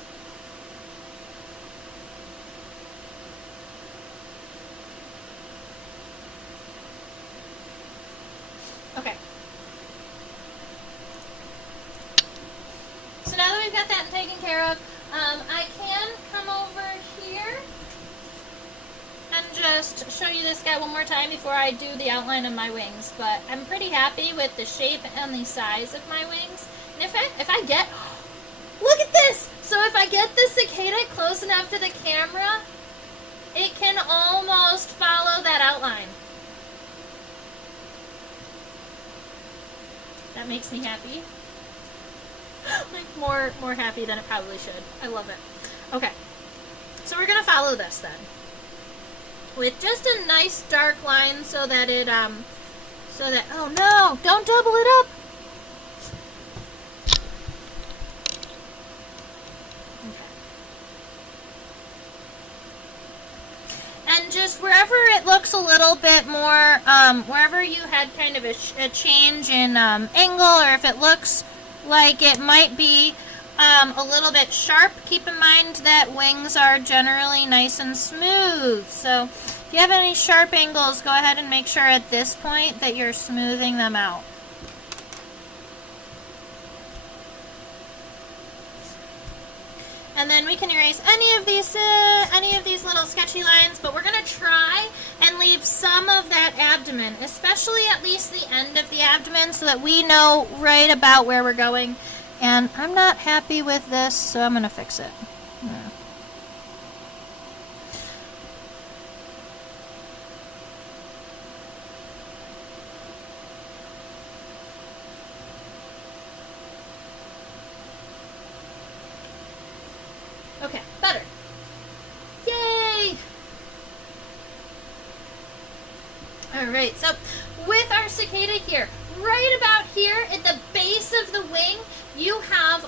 Okay. So now that we've got that taken care of, I can come over here and just show you this guy one more time before I do the outline of my wings. But I'm pretty happy with the shape and the size of my wings. And if I get, look at this! So if I get the cicada close enough to the camera, it can almost follow that outline. That makes me happy. Like more happy than it probably should. I love it. Okay, so we're gonna follow this then with just a nice dark line so that it oh no, don't double it up. Okay. And just wherever it looks a little bit more, wherever you had kind of a change in angle, or if it looks like it might be a little bit sharp, keep in mind that wings are generally nice and smooth. So if you have any sharp angles, go ahead and make sure at this point that you're smoothing them out. And then we can erase any of these little sketchy lines, but we're going to try and leave some of that abdomen, especially at least the end of the abdomen, so that we know right about where we're going. And I'm not happy with this, so I'm going to fix it. Yeah. Okay, better. Yay! Alright, so with our cicada here, right about here at the base of the wing, you have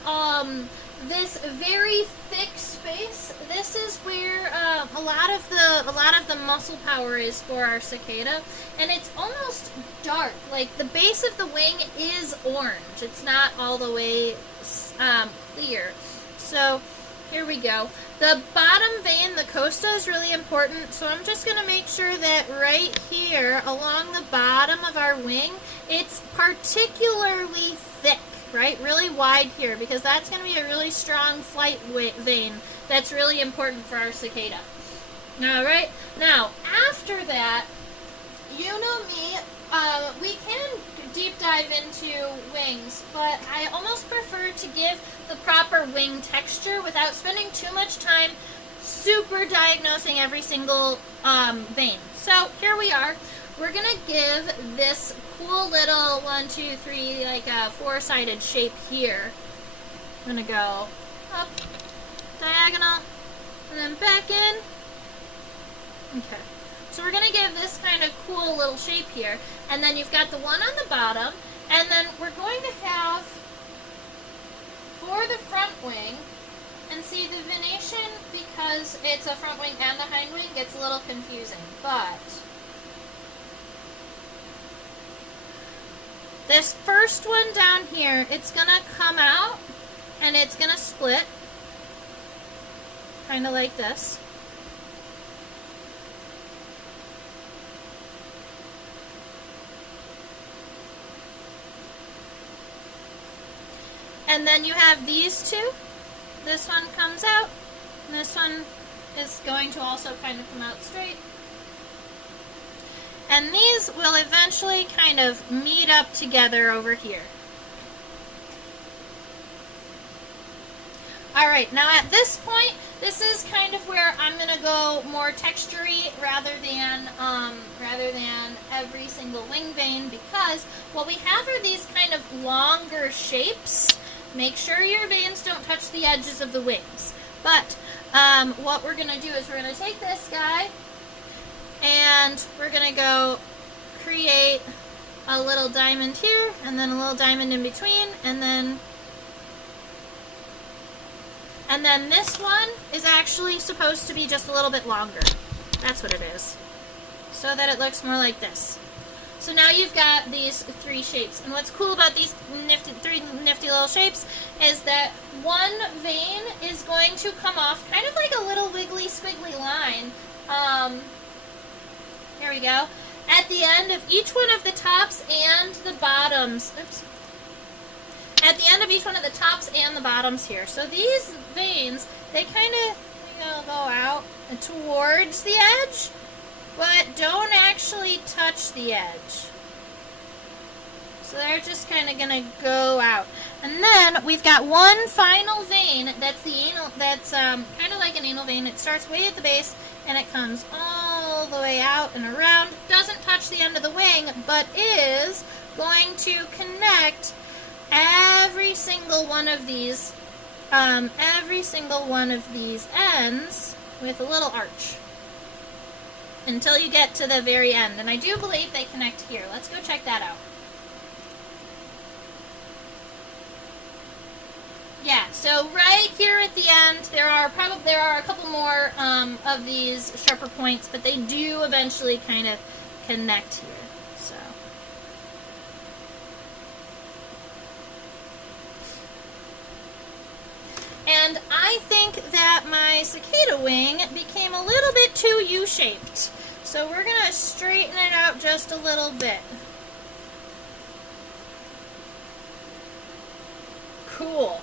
this very thick space. This is where a lot of the muscle power is for our cicada, and it's almost dark. Like the base of the wing is orange. It's not all the way clear. So here we go. The bottom vein, the costa, is really important, so I'm just going to make sure that right here along the bottom of our wing, it's particularly thick, right? Really wide here, because that's going to be a really strong flight vein that's really important for our cicada. Alright, now after that, you know me, we can deep dive into wings, but I almost prefer to give the proper wing texture without spending too much time super diagnosing every single vein. So here we are. We're gonna give this cool little 1, 2, 3, like a four-sided shape here. I'm gonna go up, diagonal, and then back in. Okay. So we're going to give this kind of cool little shape here. And then you've got the one on the bottom. And then we're going to have, for the front wing, and see the venation, because it's a front wing and a hind wing, gets a little confusing. But this first one down here, it's going to come out and it's going to split. Kind of like this. And then you have these two. This one comes out, and this one is going to also kind of come out straight. And these will eventually kind of meet up together over here. All right, now at this point, this is kind of where I'm gonna go more textury rather than every single wing vein, because what we have are these kind of longer shapes. Make sure your veins don't touch the edges of the wings. But what we're gonna do is we're gonna take this guy and we're gonna go create a little diamond here and then a little diamond in between, and then this one is actually supposed to be just a little bit longer. That's what it is. So that it looks more like this. So now you've got these three shapes. And what's cool about these three nifty little shapes is that one vein is going to come off kind of like a little wiggly squiggly line. Here we go. At the end of each one of the tops and the bottoms. Oops. At the end of each one of the tops and the bottoms here. So these veins, they kind of go out towards the edge, but don't actually touch the edge. So they're just kind of going to go out. And then we've got one final vein that's the anal, that's kind of like an anal vein. It starts way at the base and it comes all the way out and around. Doesn't touch the end of the wing, but is going to connect every single one of these ends with a little arch until you get to the very end. And I do believe they connect here. Let's go check that out. Yeah, so right here at the end, there are a couple more of these sharper points, but they do eventually kind of connect here. So. And I think that my cicada wing became a little bit too U-shaped. So we're going to straighten it out just a little bit. Cool.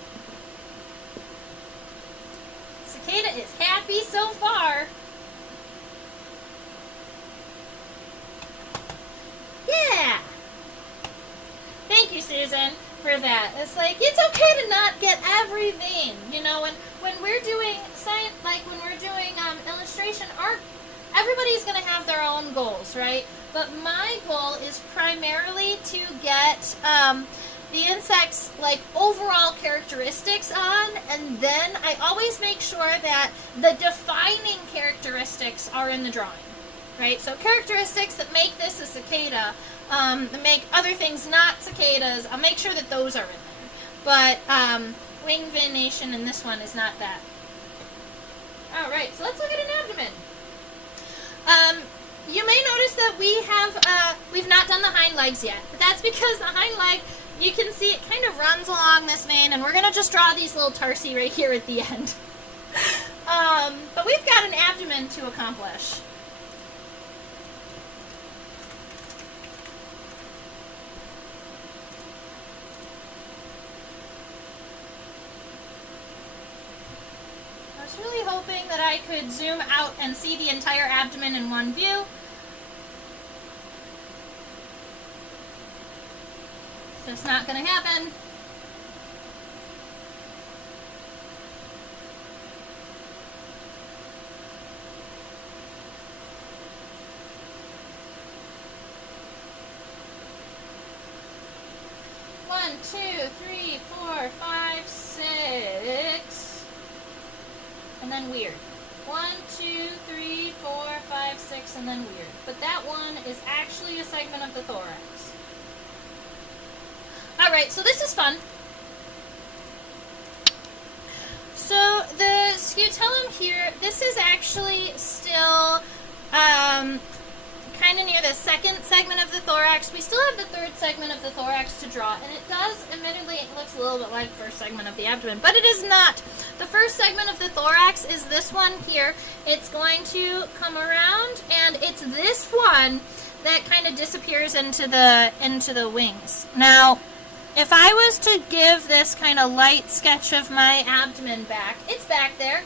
Cicada is happy so far. Yeah! Thank you, Susan, for that. It's like, it's okay to not get every vein. You know, when we're doing science, like when we're doing illustration art, everybody's going to have their own goals, right? But my goal is primarily to get the insects, like, overall characteristics on, and then I always make sure that the defining characteristics are in the drawing, right? So characteristics that make this a cicada, that make other things not cicadas, I'll make sure that those are in there. But wing venation in this one is not that. Alright, so let's look at an abdomen. You may notice that we've not done the hind legs yet, but that's because the hind leg, you can see it kind of runs along this vein, and we're going to just draw these little tarsi right here at the end. But we've got an abdomen to accomplish. I was really hoping that I could zoom out and see the entire abdomen in one view. Just not going to happen. One, two, three, 4, 5, 6, and then weird. 1, 2, 3, 4, 5, 6, and then weird. But that one is actually a segment of the thorax. Alright, so this is fun. So the scutellum here, this is actually still kind of near the second segment of the thorax. We still have the third segment of the thorax to draw, and it does, admittedly, it looks a little bit like the first segment of the abdomen, but it is not. The first segment of the thorax is this one here. It's going to come around, and it's this one that kind of disappears into the wings. Now, if I was to give this kind of light sketch of my abdomen back, it's back there.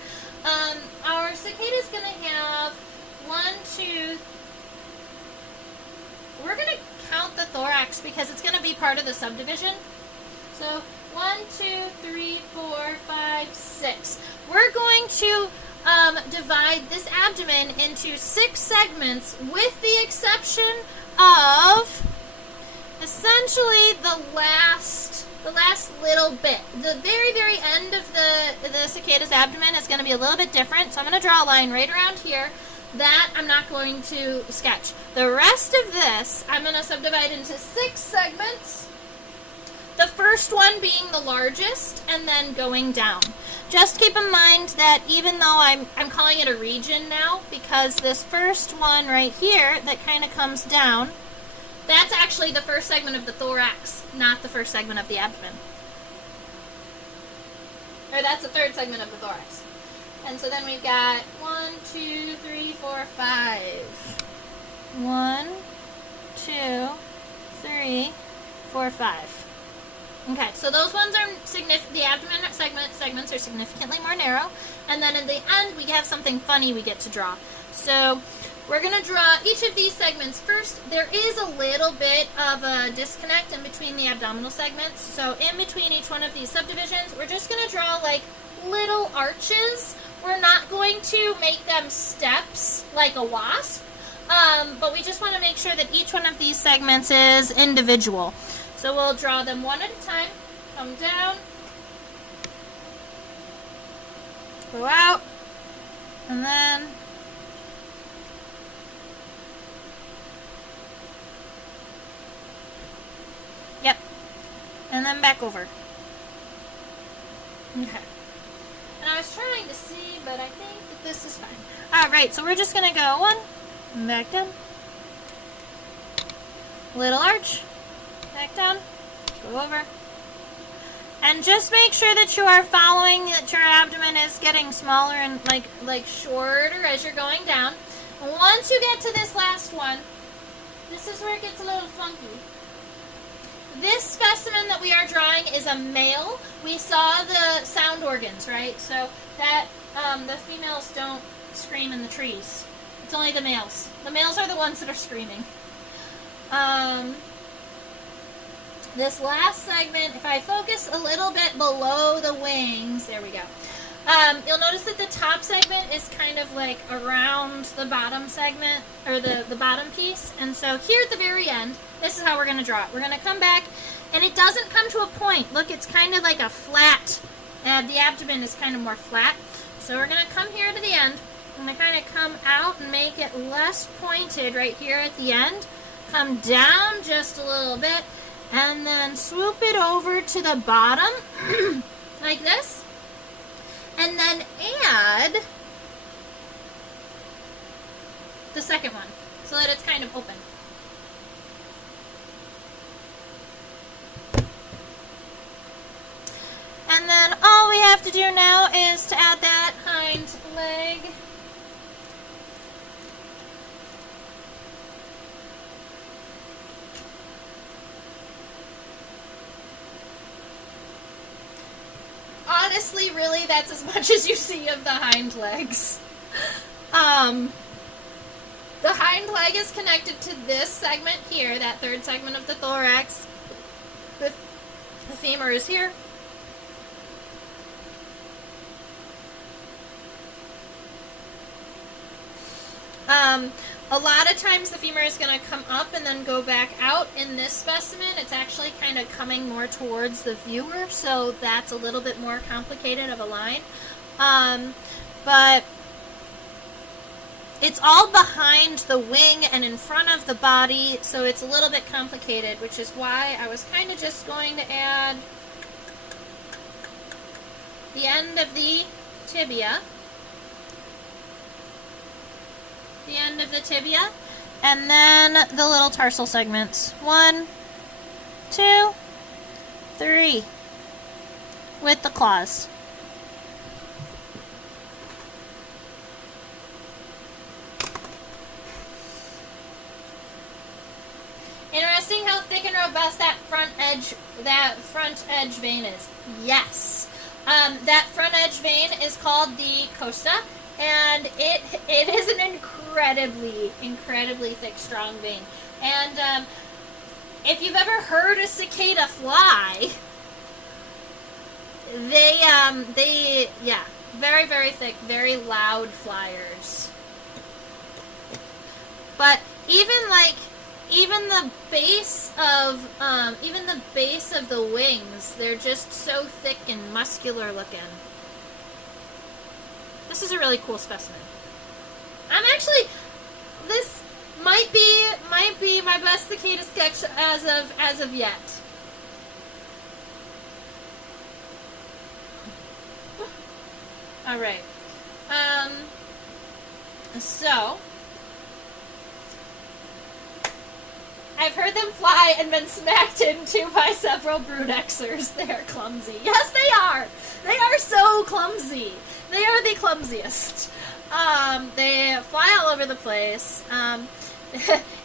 Our cicada's going to have 1, 2, we're going to count the thorax because it's going to be part of the subdivision. So 1, 2, 3, 4, 5, 6. We're going to divide this abdomen into 6 segments with the exception of essentially the last little bit. The very, very end of the cicada's abdomen is going to be a little bit different, so I'm going to draw a line right around here. That I'm not going to sketch. The rest of this I'm going to subdivide into 6 segments. The first one being the largest, and then going down. Just keep in mind that even though I'm calling it a region now, because this first one right here that kind of comes down, that's actually the first segment of the thorax, not the first segment of the abdomen. Or that's the third segment of the thorax. And so then we've got 1, 2, 3, 4, 5. 1, 2, 3, 4, 5. Okay, so those ones are the abdomen segments are significantly more narrow, and then in the end we have something funny we get to draw. So we're going to draw each of these segments first. There is a little bit of a disconnect in between the abdominal segments, so in between each one of these subdivisions we're just going to draw like little arches. We're not going to make them steps like a wasp, but we just want to make sure that each one of these segments is individual. So we'll draw them one at a time, come down, go out, and then yep, and then back over. Okay. And I was trying to see, but I think that this is fine. Alright, so we're just going to go 1, back down, little arch, back down, go over. And just make sure that you are following that your abdomen is getting smaller and like shorter as you're going down. Once you get to this last one, this is where it gets a little funky. This specimen that we are drawing is a male. We saw the sound organs, right? So that the females don't scream in the trees. It's only the males. The males are the ones that are screaming. This last segment, if I focus a little bit below the wings, there we go. You'll notice that the top segment is kind of like around the bottom segment, or the bottom piece. And so here at the very end, this is how we're going to draw it. We're going to come back, and it doesn't come to a point. Look, it's kind of like a flat, the abdomen is kind of more flat. So we're going to come here to the end. I'm going to kind of come out and make it less pointed right here at the end. Come down just a little bit, and then swoop it over to the bottom, like this. And then add the second one, so that it's kind of open. And then all we have to do now is to add that hind leg. Honestly, really, that's as much as you see of the hind legs. The hind leg is connected to this segment here, that third segment of the thorax. The femur is here. A lot of times the femur is going to come up and then go back out. In this specimen, it's actually kind of coming more towards the viewer, so that's a little bit more complicated of a line. But it's all behind the wing and in front of the body, so it's a little bit complicated, which is why I was kind of just going to add the end of the tibia. The end of the tibia, and then the little tarsal segments. 1, 2, 3, with the claws. Interesting how thick and robust that front edge vein is. Yes, that front edge vein is called the costa. And it is an incredibly thick, strong vein. And if you've ever heard a cicada fly, yeah, very, very thick, very loud flyers. But even the base of the wings, they're just so thick and muscular looking. This is a really cool specimen. This might be my best cicada sketch as of yet. All right. So I've heard them fly and been smacked into by several broodexers. They are clumsy. Yes, they are. They are so clumsy. They are the clumsiest. They fly all over the place.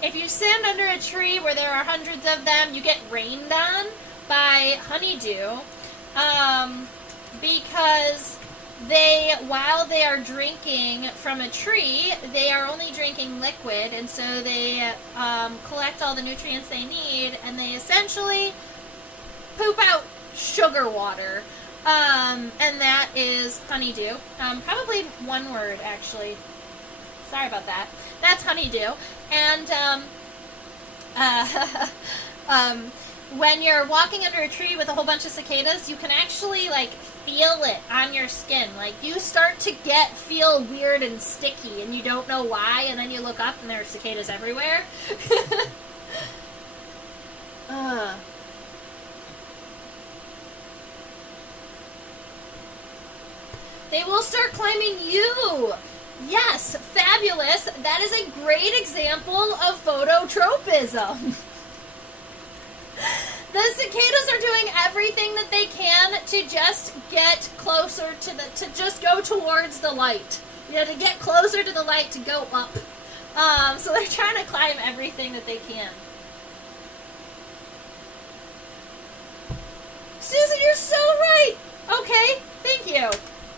If you stand under a tree where there are hundreds of them, you get rained on by honeydew. Because while they are drinking from a tree, they are only drinking liquid, and so they collect all the nutrients they need, and they essentially poop out sugar water, and that is honeydew. Probably one word, actually. Sorry about that. That's honeydew, and when you're walking under a tree with a whole bunch of cicadas, you can actually, like, feel it on your skin. Like, you start to feel weird and sticky, and you don't know why, and then you look up and there are cicadas everywhere. They will start climbing you. Yes, fabulous. That is a great example of phototropism. The cicadas are doing everything that they can to just get closer to just go towards the light. You know, to get closer to the light, to go up. So they're trying to climb everything that they can. Susan, you're so right! Okay, thank you.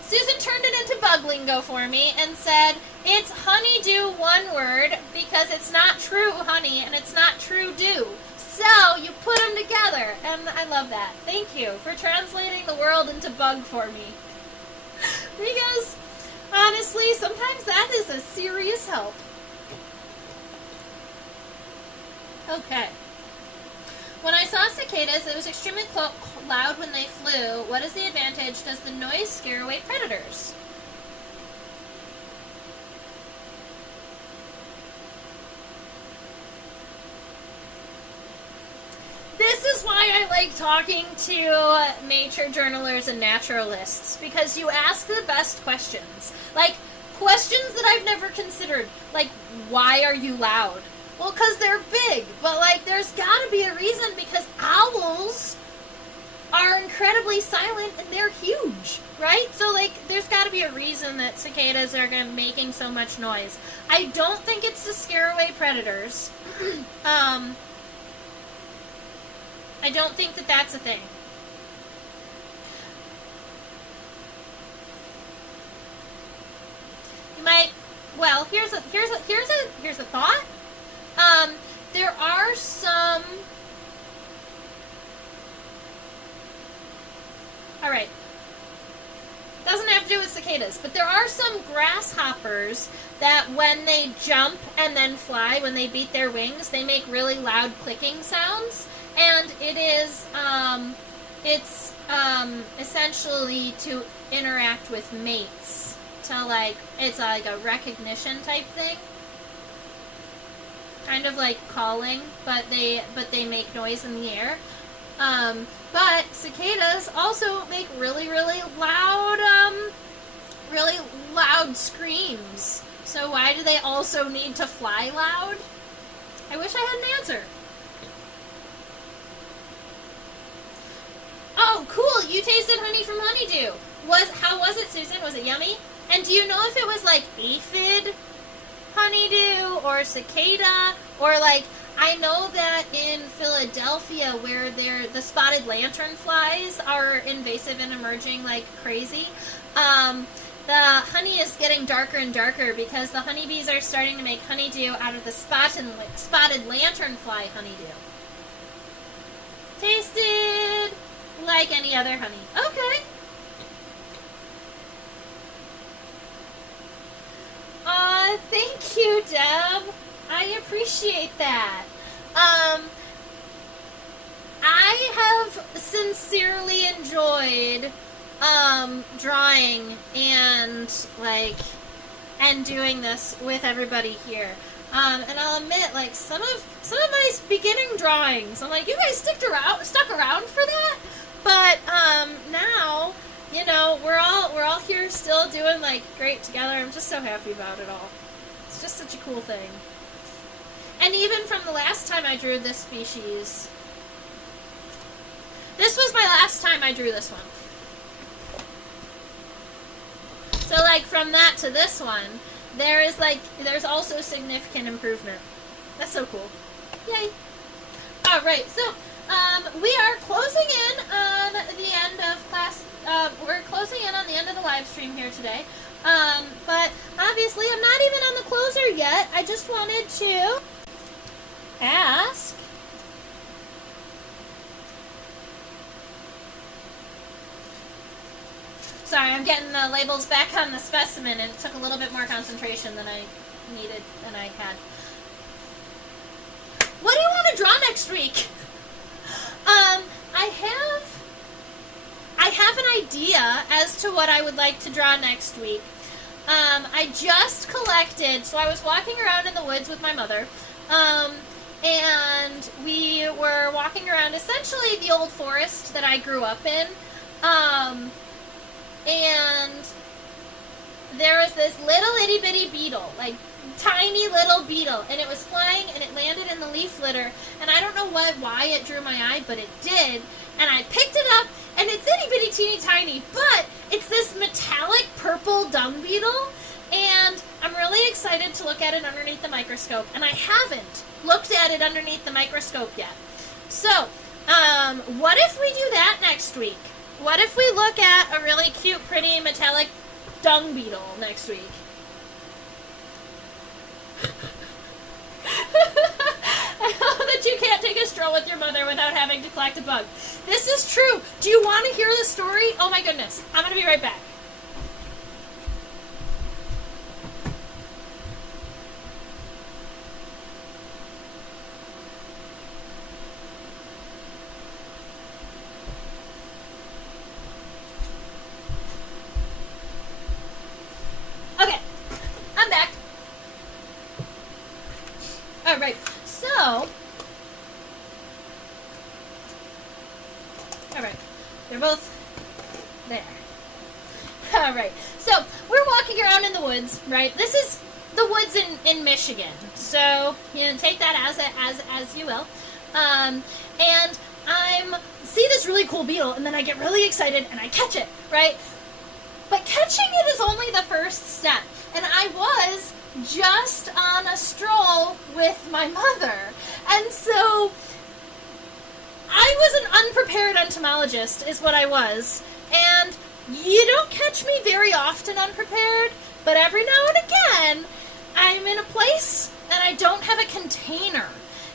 Susan turned it into bug lingo for me and said, it's honeydew one word because it's not true honey and it's not true dew. So you put them together, and I love that. Thank you for translating the world into bug for me. Because, honestly, sometimes that is a serious help. Okay. When I saw cicadas, it was extremely loud when they flew. What is the advantage? Does the noise scare away predators? This is why I like talking to nature journalers and naturalists, because you ask the best questions. Like, questions that I've never considered. Like, why are you loud? Well, because they're big, but, like, there's got to be a reason, because owls are incredibly silent and they're huge, right? So, like, there's got to be a reason that cicadas are making so much noise. I don't think it's to scare away predators. I don't think that that's a thing. You might, well, here's a thought. There are some. All right. Doesn't have to do with cicadas, but there are some grasshoppers that when they jump and then fly, when they beat their wings, they make really loud clicking sounds. And it is, it's essentially to interact with mates. To, like, it's like a recognition type thing. Kind of like calling, but they make noise in the air. But cicadas also make really, really loud screams. So why do they also need to fly loud? I wish I had an answer. Oh, cool! You tasted honey from honeydew. How was it, Susan? Was it yummy? And do you know if it was like aphid honeydew or cicada, or like, I know that in Philadelphia where the spotted lanternflies are invasive and emerging like crazy, the honey is getting darker and darker because the honeybees are starting to make honeydew out of the spotted lanternfly honeydew. Tasted like any other honey. Okay, you, Deb. I appreciate that. I have sincerely enjoyed drawing and doing this with everybody here. And I'll admit, like, some of my beginning drawings, I'm like, you guys stuck around for that? But now, you know, we're all here still doing like great together. I'm just so happy about it all. It's just such a cool thing. And even from the last time I drew this species, this was my last time I drew this one. So like from that to this one, there's also significant improvement. That's so cool. Yay. All right, so we are closing in on the end of class. We're closing in on the end of the live stream here today. But obviously I'm not even on the closer yet. I just wanted to ask. Sorry, I'm getting the labels back on the specimen, and it took a little bit more concentration than I needed and I had. What do you want to draw next week? I have an idea as to what I would like to draw next week. I just collected, so I was walking around in the woods with my mother, and we were walking around essentially the old forest that I grew up in, and there was this little itty bitty beetle, like tiny little beetle, and it was flying and it landed in the leaf litter, and I don't know why it drew my eye, but it did, and I picked it up, and it's itty bitty teeny tiny, but it's this metallic purple dung beetle, and I'm really excited to look at it underneath the microscope, and I haven't looked at it underneath the microscope yet. So, what if we do that next week? What if we look at a really cute, pretty, metallic dung beetle next week? I know that you can't take a stroll with your mother without having to collect a bug. This is true. Do you want to hear the story? Oh my goodness. I'm going to be right back. Okay, I'm back. All right, so, all right, they're both there. All right, so we're walking around in the woods, right? This is the woods in Michigan, so you know, take that as you will. And I'm see this really cool beetle, and then I get really excited and I catch it, right? But catching it is only the first step, and I was just on a stroll with my mother, and so I was an unprepared entomologist is what I was, and you don't catch me very often unprepared, but every now and again I'm in a place and I don't have a container,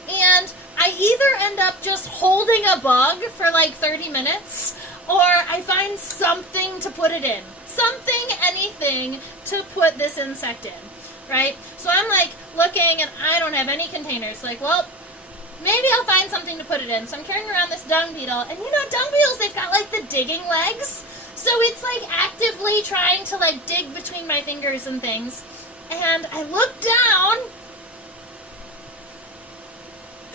and I either end up just holding a bug for like 30 minutes or I find something to put it in. Something, anything to put this insect in, right? So I'm like looking and I don't have any containers. Like, well, maybe I'll find something to put it in. So I'm carrying around this dung beetle, and you know, dung beetles, they've got like the digging legs. So it's like actively trying to like dig between my fingers and things. And I look down,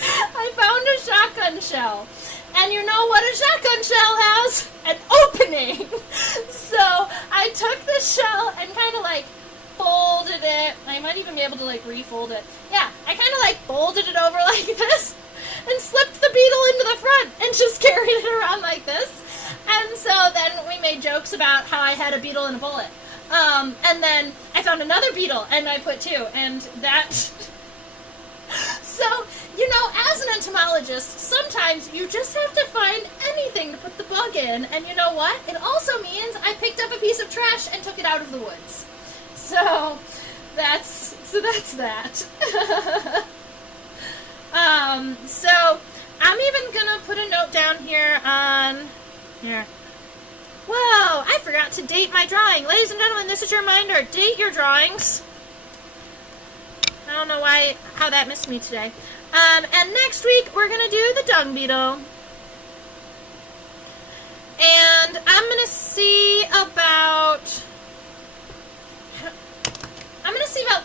I found a shotgun shell. And you know what a shotgun shell has? An opening! So I took the shell and kind of like folded it. I might even be able to like refold it. Yeah, I kind of like folded it over like this and slipped the beetle into the front and just carried it around like this. And so then we made jokes about how I had a beetle and a bullet. And then I found another beetle and I put two, and that... So, you know, as an entomologist, sometimes you just have to find anything to put the bug in, and you know what? It also means I picked up a piece of trash and took it out of the woods. So that's that. So I'm even gonna put a note down here on here. Whoa, I forgot to date my drawing. Ladies and gentlemen, this is your reminder. Date your drawings. I don't know how that missed me today. And next week, we're going to do the dung beetle. And I'm going to see about...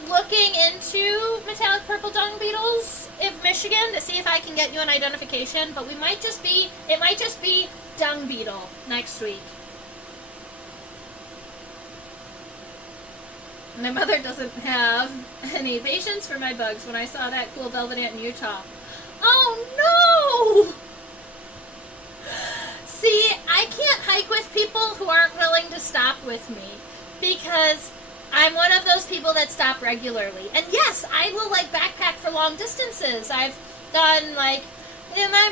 looking into metallic purple dung beetles of Michigan to see if I can get you an identification. But it might just be dung beetle next week. My mother doesn't have any patience for my bugs when I saw that cool velvet ant in Utah. Oh no! See, I can't hike with people who aren't willing to stop with me because I'm one of those people that stop regularly. And yes, I will like backpack for long distances. I've done like, you know,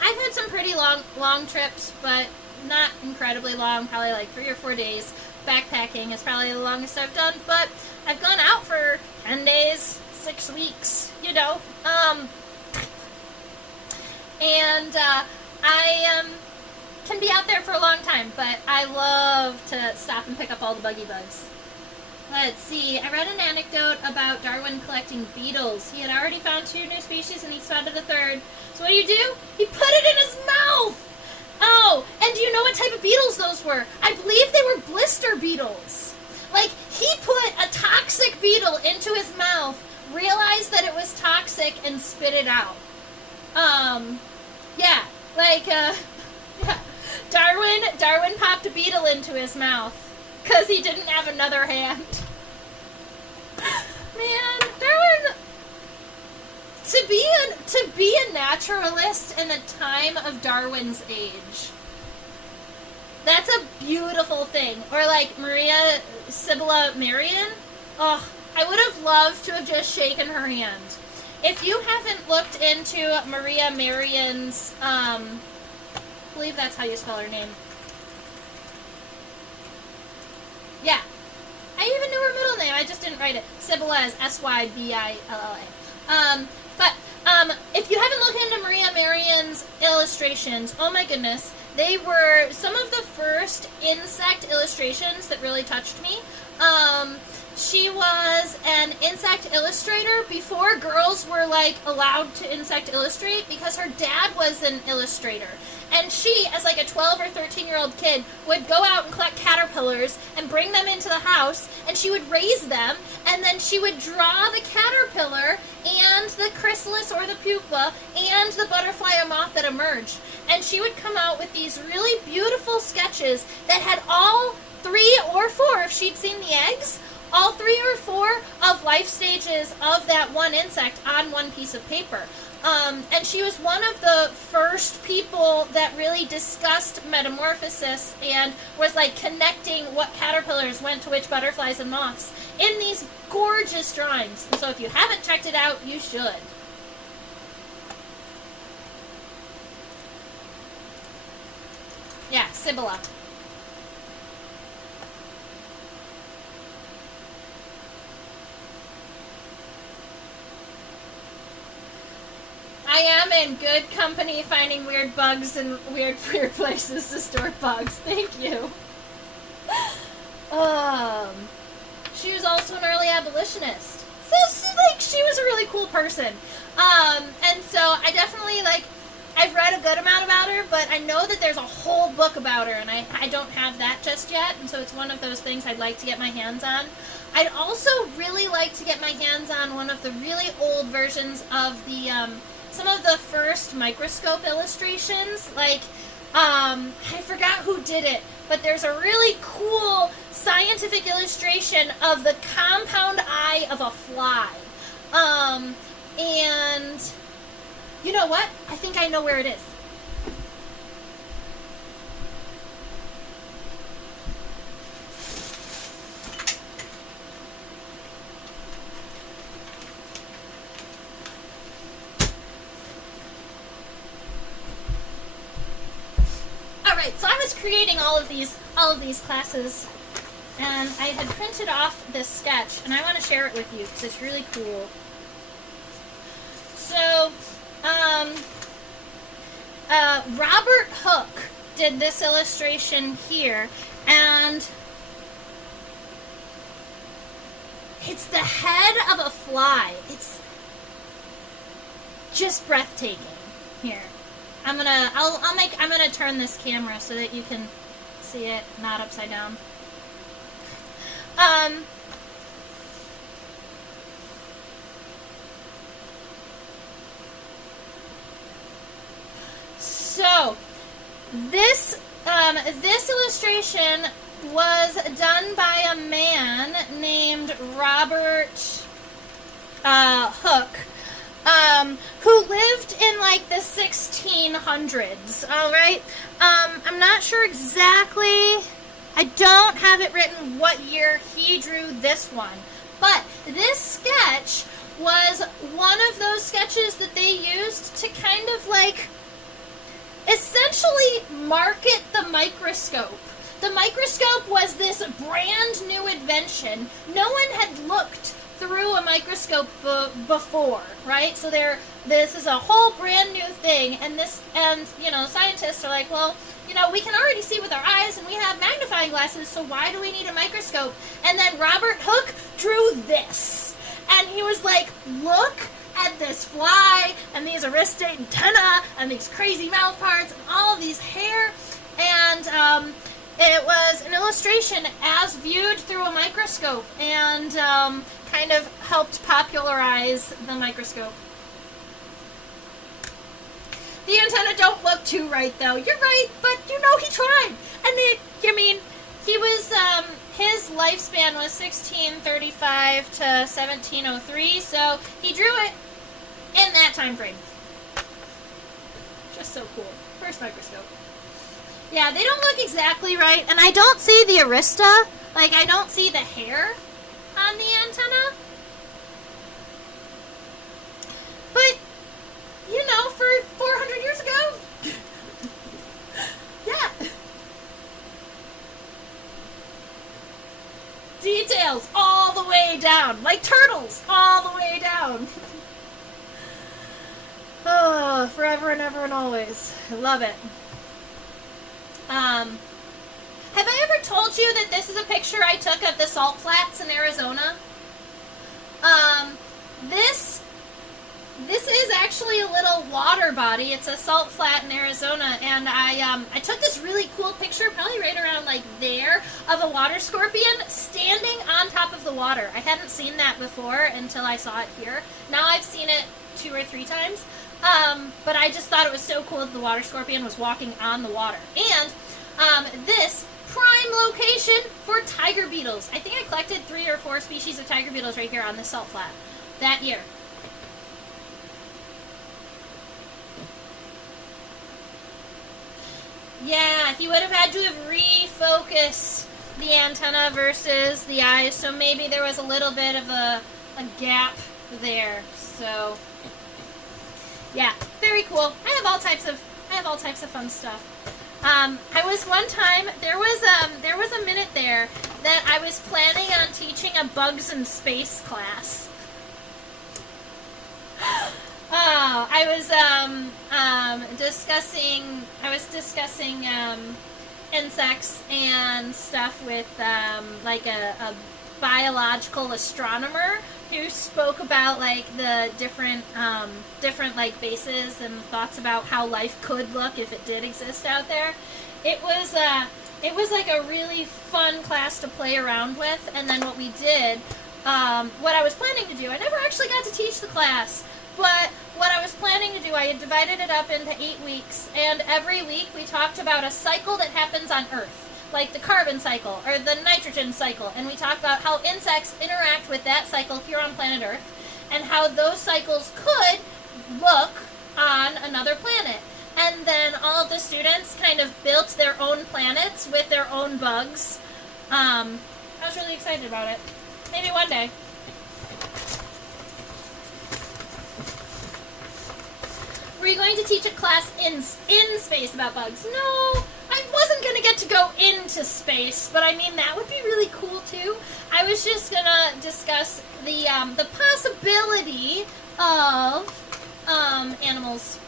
I've had some pretty long trips, but not incredibly long, probably like 3 or 4 days. Backpacking is probably the longest I've done, but I've gone out for 10 days, 6 weeks, you know. I can be out there for a long time, but I love to stop and pick up all the buggy bugs. Let's see, I read an anecdote about Darwin collecting beetles. He had already found 2 new species and he spotted a 3rd. So what do? He put it in his mouth! Oh, and do you know what type of beetles those were? I believe they were blister beetles. Like, he put a toxic beetle into his mouth, realized that it was toxic, and spit it out. Yeah, like, yeah. Darwin popped a beetle into his mouth because he didn't have another hand. Man, Darwin, to be a naturalist in a time of Darwin's age, that's a beautiful thing. Or like Maria Sibylla Merian, oh, I would have loved to have just shaken her hand. If you haven't looked into Maria Marian's, I believe that's how you spell her name. Yeah. I even knew her middle name, I just didn't write it. Sibylla is Sybilla. If you haven't looked into Maria Marian's illustrations, oh my goodness, they were some of the first insect illustrations that really touched me. She was an insect illustrator before girls were like allowed to insect illustrate because her dad was an illustrator. And she, as like a 12 or 13-year-old kid, would go out and collect caterpillars and bring them into the house, and she would raise them, and then she would draw the caterpillar and the chrysalis or the pupa and the butterfly or moth that emerged. And she would come out with these really beautiful sketches that had all 3 or 4, if she'd seen the eggs, all 3 or 4 of life stages of that one insect on one piece of paper. And she was one of the first people that really discussed metamorphosis and was like connecting what caterpillars went to which butterflies and moths in these gorgeous drawings. And so if you haven't checked it out, you should. Yeah, Sibylla. I am in good company finding weird bugs and weird places to store bugs. Thank you. She was also an early abolitionist. So, like, she was a really cool person. And so I definitely, like, I've read a good amount about her, but I know that there's a whole book about her, and I don't have that just yet, and so it's one of those things I'd like to get my hands on. I'd also really like to get my hands on one of the really old versions of the, some of the first Microscope illustrations. Like, I forgot who did it, but there's a really cool scientific illustration of the compound eye of a fly. And you know what? I think I know where it is. Alright, so I was creating all of these classes, and I had printed off this sketch, and I want to share it with you because it's really cool. So, Robert Hooke did this illustration here, and It's the head of a fly. It's just breathtaking. Here, I'm gonna turn this camera so that you can see it not upside down. So this illustration was done by a man named Robert Hooke, who lived in like the 1600s. All right, I'm not sure exactly. I don't have it written what year he drew this one, but this sketch was one of those sketches that they used to kind of like essentially market the microscope. The microscope was this brand new invention. No one had looked through a microscope before, right? So this is a whole brand new thing, and scientists are like, well, we can already see with our eyes, and we have magnifying glasses, so why do we need a microscope? And then Robert Hooke drew this, and he was like, look at this fly, and these aristate antennae, and these crazy mouth parts, and all of these hair, and it was an illustration as viewed through a microscope, and kind of helped popularize the microscope. The antennae don't look too right, though. You're right, but he tried. He was, his lifespan was 1635 to 1703, so he drew it in that time frame. Just so cool. First microscope. Yeah, they don't look exactly right, and I don't see the arista. Like, I don't see the hair on the antenna. But, for 400 years ago, yeah. Details all the way down, like turtles, all the way down. Oh, forever and ever and always. I love it. Have I ever told you that this is a picture I took of the salt flats in Arizona? This is actually a little water body. It's a salt flat in Arizona, and I took this really cool picture, probably right around like there, of a water scorpion standing on top of the water. I hadn't seen that before until I saw it here. Now I've seen it 2 or 3 times, but I just thought it was so cool that the water scorpion was walking on the water. And this prime location for tiger beetles. I think I collected 3 or 4 species of tiger beetles right here on this salt flat that year. Yeah, he would have had to have refocused the antenna versus the eyes, so maybe there was a little bit of a gap there. So, yeah, very cool. I have all types of fun stuff. I was one time, there was a minute there that I was planning on teaching a bugs in space class. I was discussing insects and stuff with like a biological astronomer who spoke about like the different like bases and thoughts about how life could look if it did exist out there. It was like a really fun class to play around with. And then what we did, what I was planning to do, I never actually got to teach the class. But what I was planning to do, I had divided it up into 8 weeks, and every week we talked about a cycle that happens on Earth, like the carbon cycle or the nitrogen cycle, and we talked about how insects interact with that cycle here on planet Earth, and how those cycles could look on another planet. And then all of the students kind of built their own planets with their own bugs. I was really excited about it. Maybe one day. Were you going to teach a class in space about bugs? No, I wasn't going to get to go into space, but I mean, that would be really cool too. I was just going to discuss the possibility of animals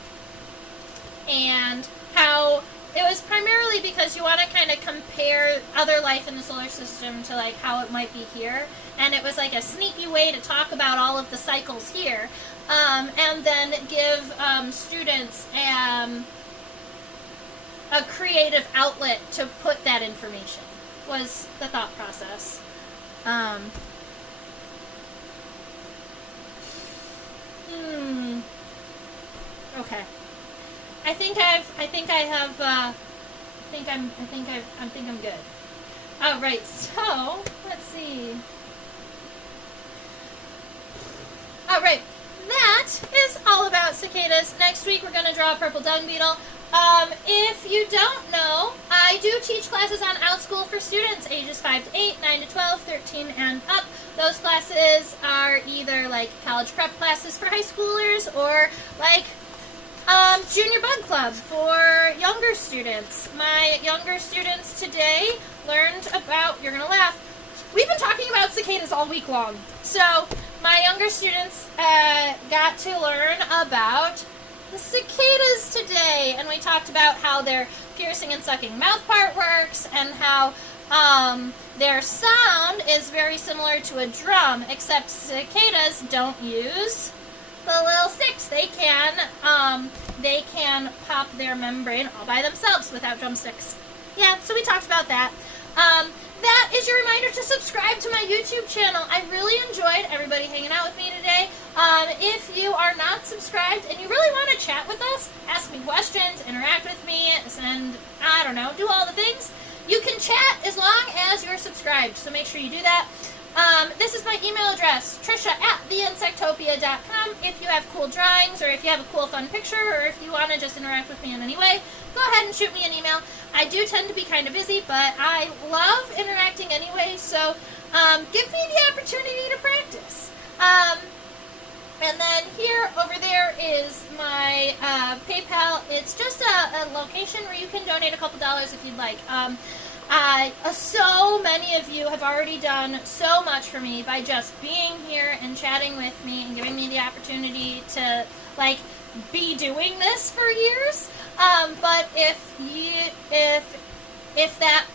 and how it was primarily because you want to kind of compare other life in the solar system to like how it might be here, and it was like a sneaky way to talk about all of the cycles here, and then give students a creative outlet to put that information, was the thought process. Okay. I think I'm good. All right. So let's see. All right. That is all about cicadas. Next week we're going to draw a purple dung beetle. If you don't know, I do teach classes on OutSchool for students ages 5 to 8, 9 to 12, 13 and up. Those classes are either like college prep classes for high schoolers or like junior bug club for younger students. My younger students today learned about, you're going to laugh, we've been talking about cicadas all week long. So my younger students got to learn about the cicadas today, and we talked about how their piercing and sucking mouth part works, and how their sound is very similar to a drum, except cicadas don't use the little sticks. They can pop their membrane all by themselves without drumsticks. Yeah, so we talked about that. That is your reminder to subscribe to my YouTube channel. I really enjoyed everybody hanging out with me today. If you are not subscribed and you really want to chat with us, ask me questions, interact with me, send, I don't know, do all the things, you can chat as long as you're subscribed, so make sure you do that. This is my email address, trisha@theinsectopia.com. If you have cool drawings, or if you have a cool fun picture, or if you want to just interact with me in any way, go ahead and shoot me an email. I do tend to be kind of busy, but I love interacting anyway, so give me the opportunity to practice. And then here, over there, is my PayPal. It's just a location where you can donate a couple dollars if you'd like. So many of you have already done so much for me by just being here and chatting with me and giving me the opportunity to, like, be doing this for years. But if that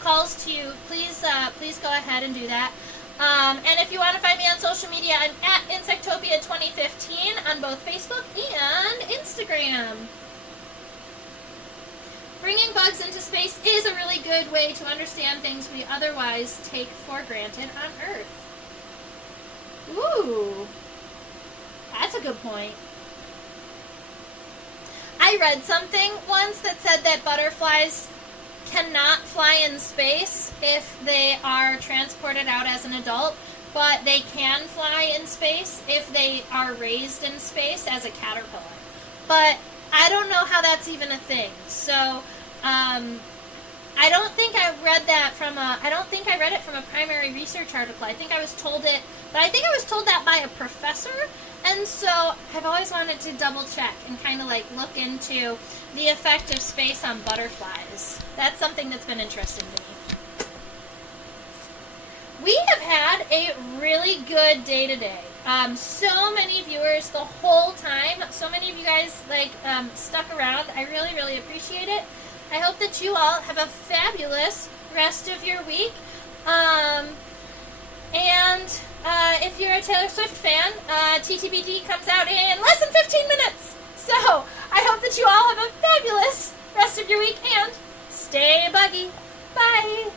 calls to you, please go ahead and do that. And if you want to find me on social media, I'm at Insectopia2015 on both Facebook and Instagram. Bringing bugs into space is a really good way to understand things we otherwise take for granted on Earth. Ooh, that's a good point. I read something once that said that butterflies cannot fly in space if they are transported out as an adult, but they can fly in space if they are raised in space as a caterpillar. But I don't know how that's even a thing. So I don't think I read that from I don't think I read it from a primary research article. I think I was told it, but I think I was told that by a professor. And so I've always wanted to double check and kind of like look into the effect of space on butterflies. That's something that's been interesting to me. We have had a really good day today. So many viewers the whole time. So many of you guys like stuck around. I really, really appreciate it. I hope that you all have a fabulous rest of your week. If you're a Taylor Swift fan, TTBD comes out in less than 15 minutes. So I hope that you all have a fabulous rest of your week and stay buggy. Bye.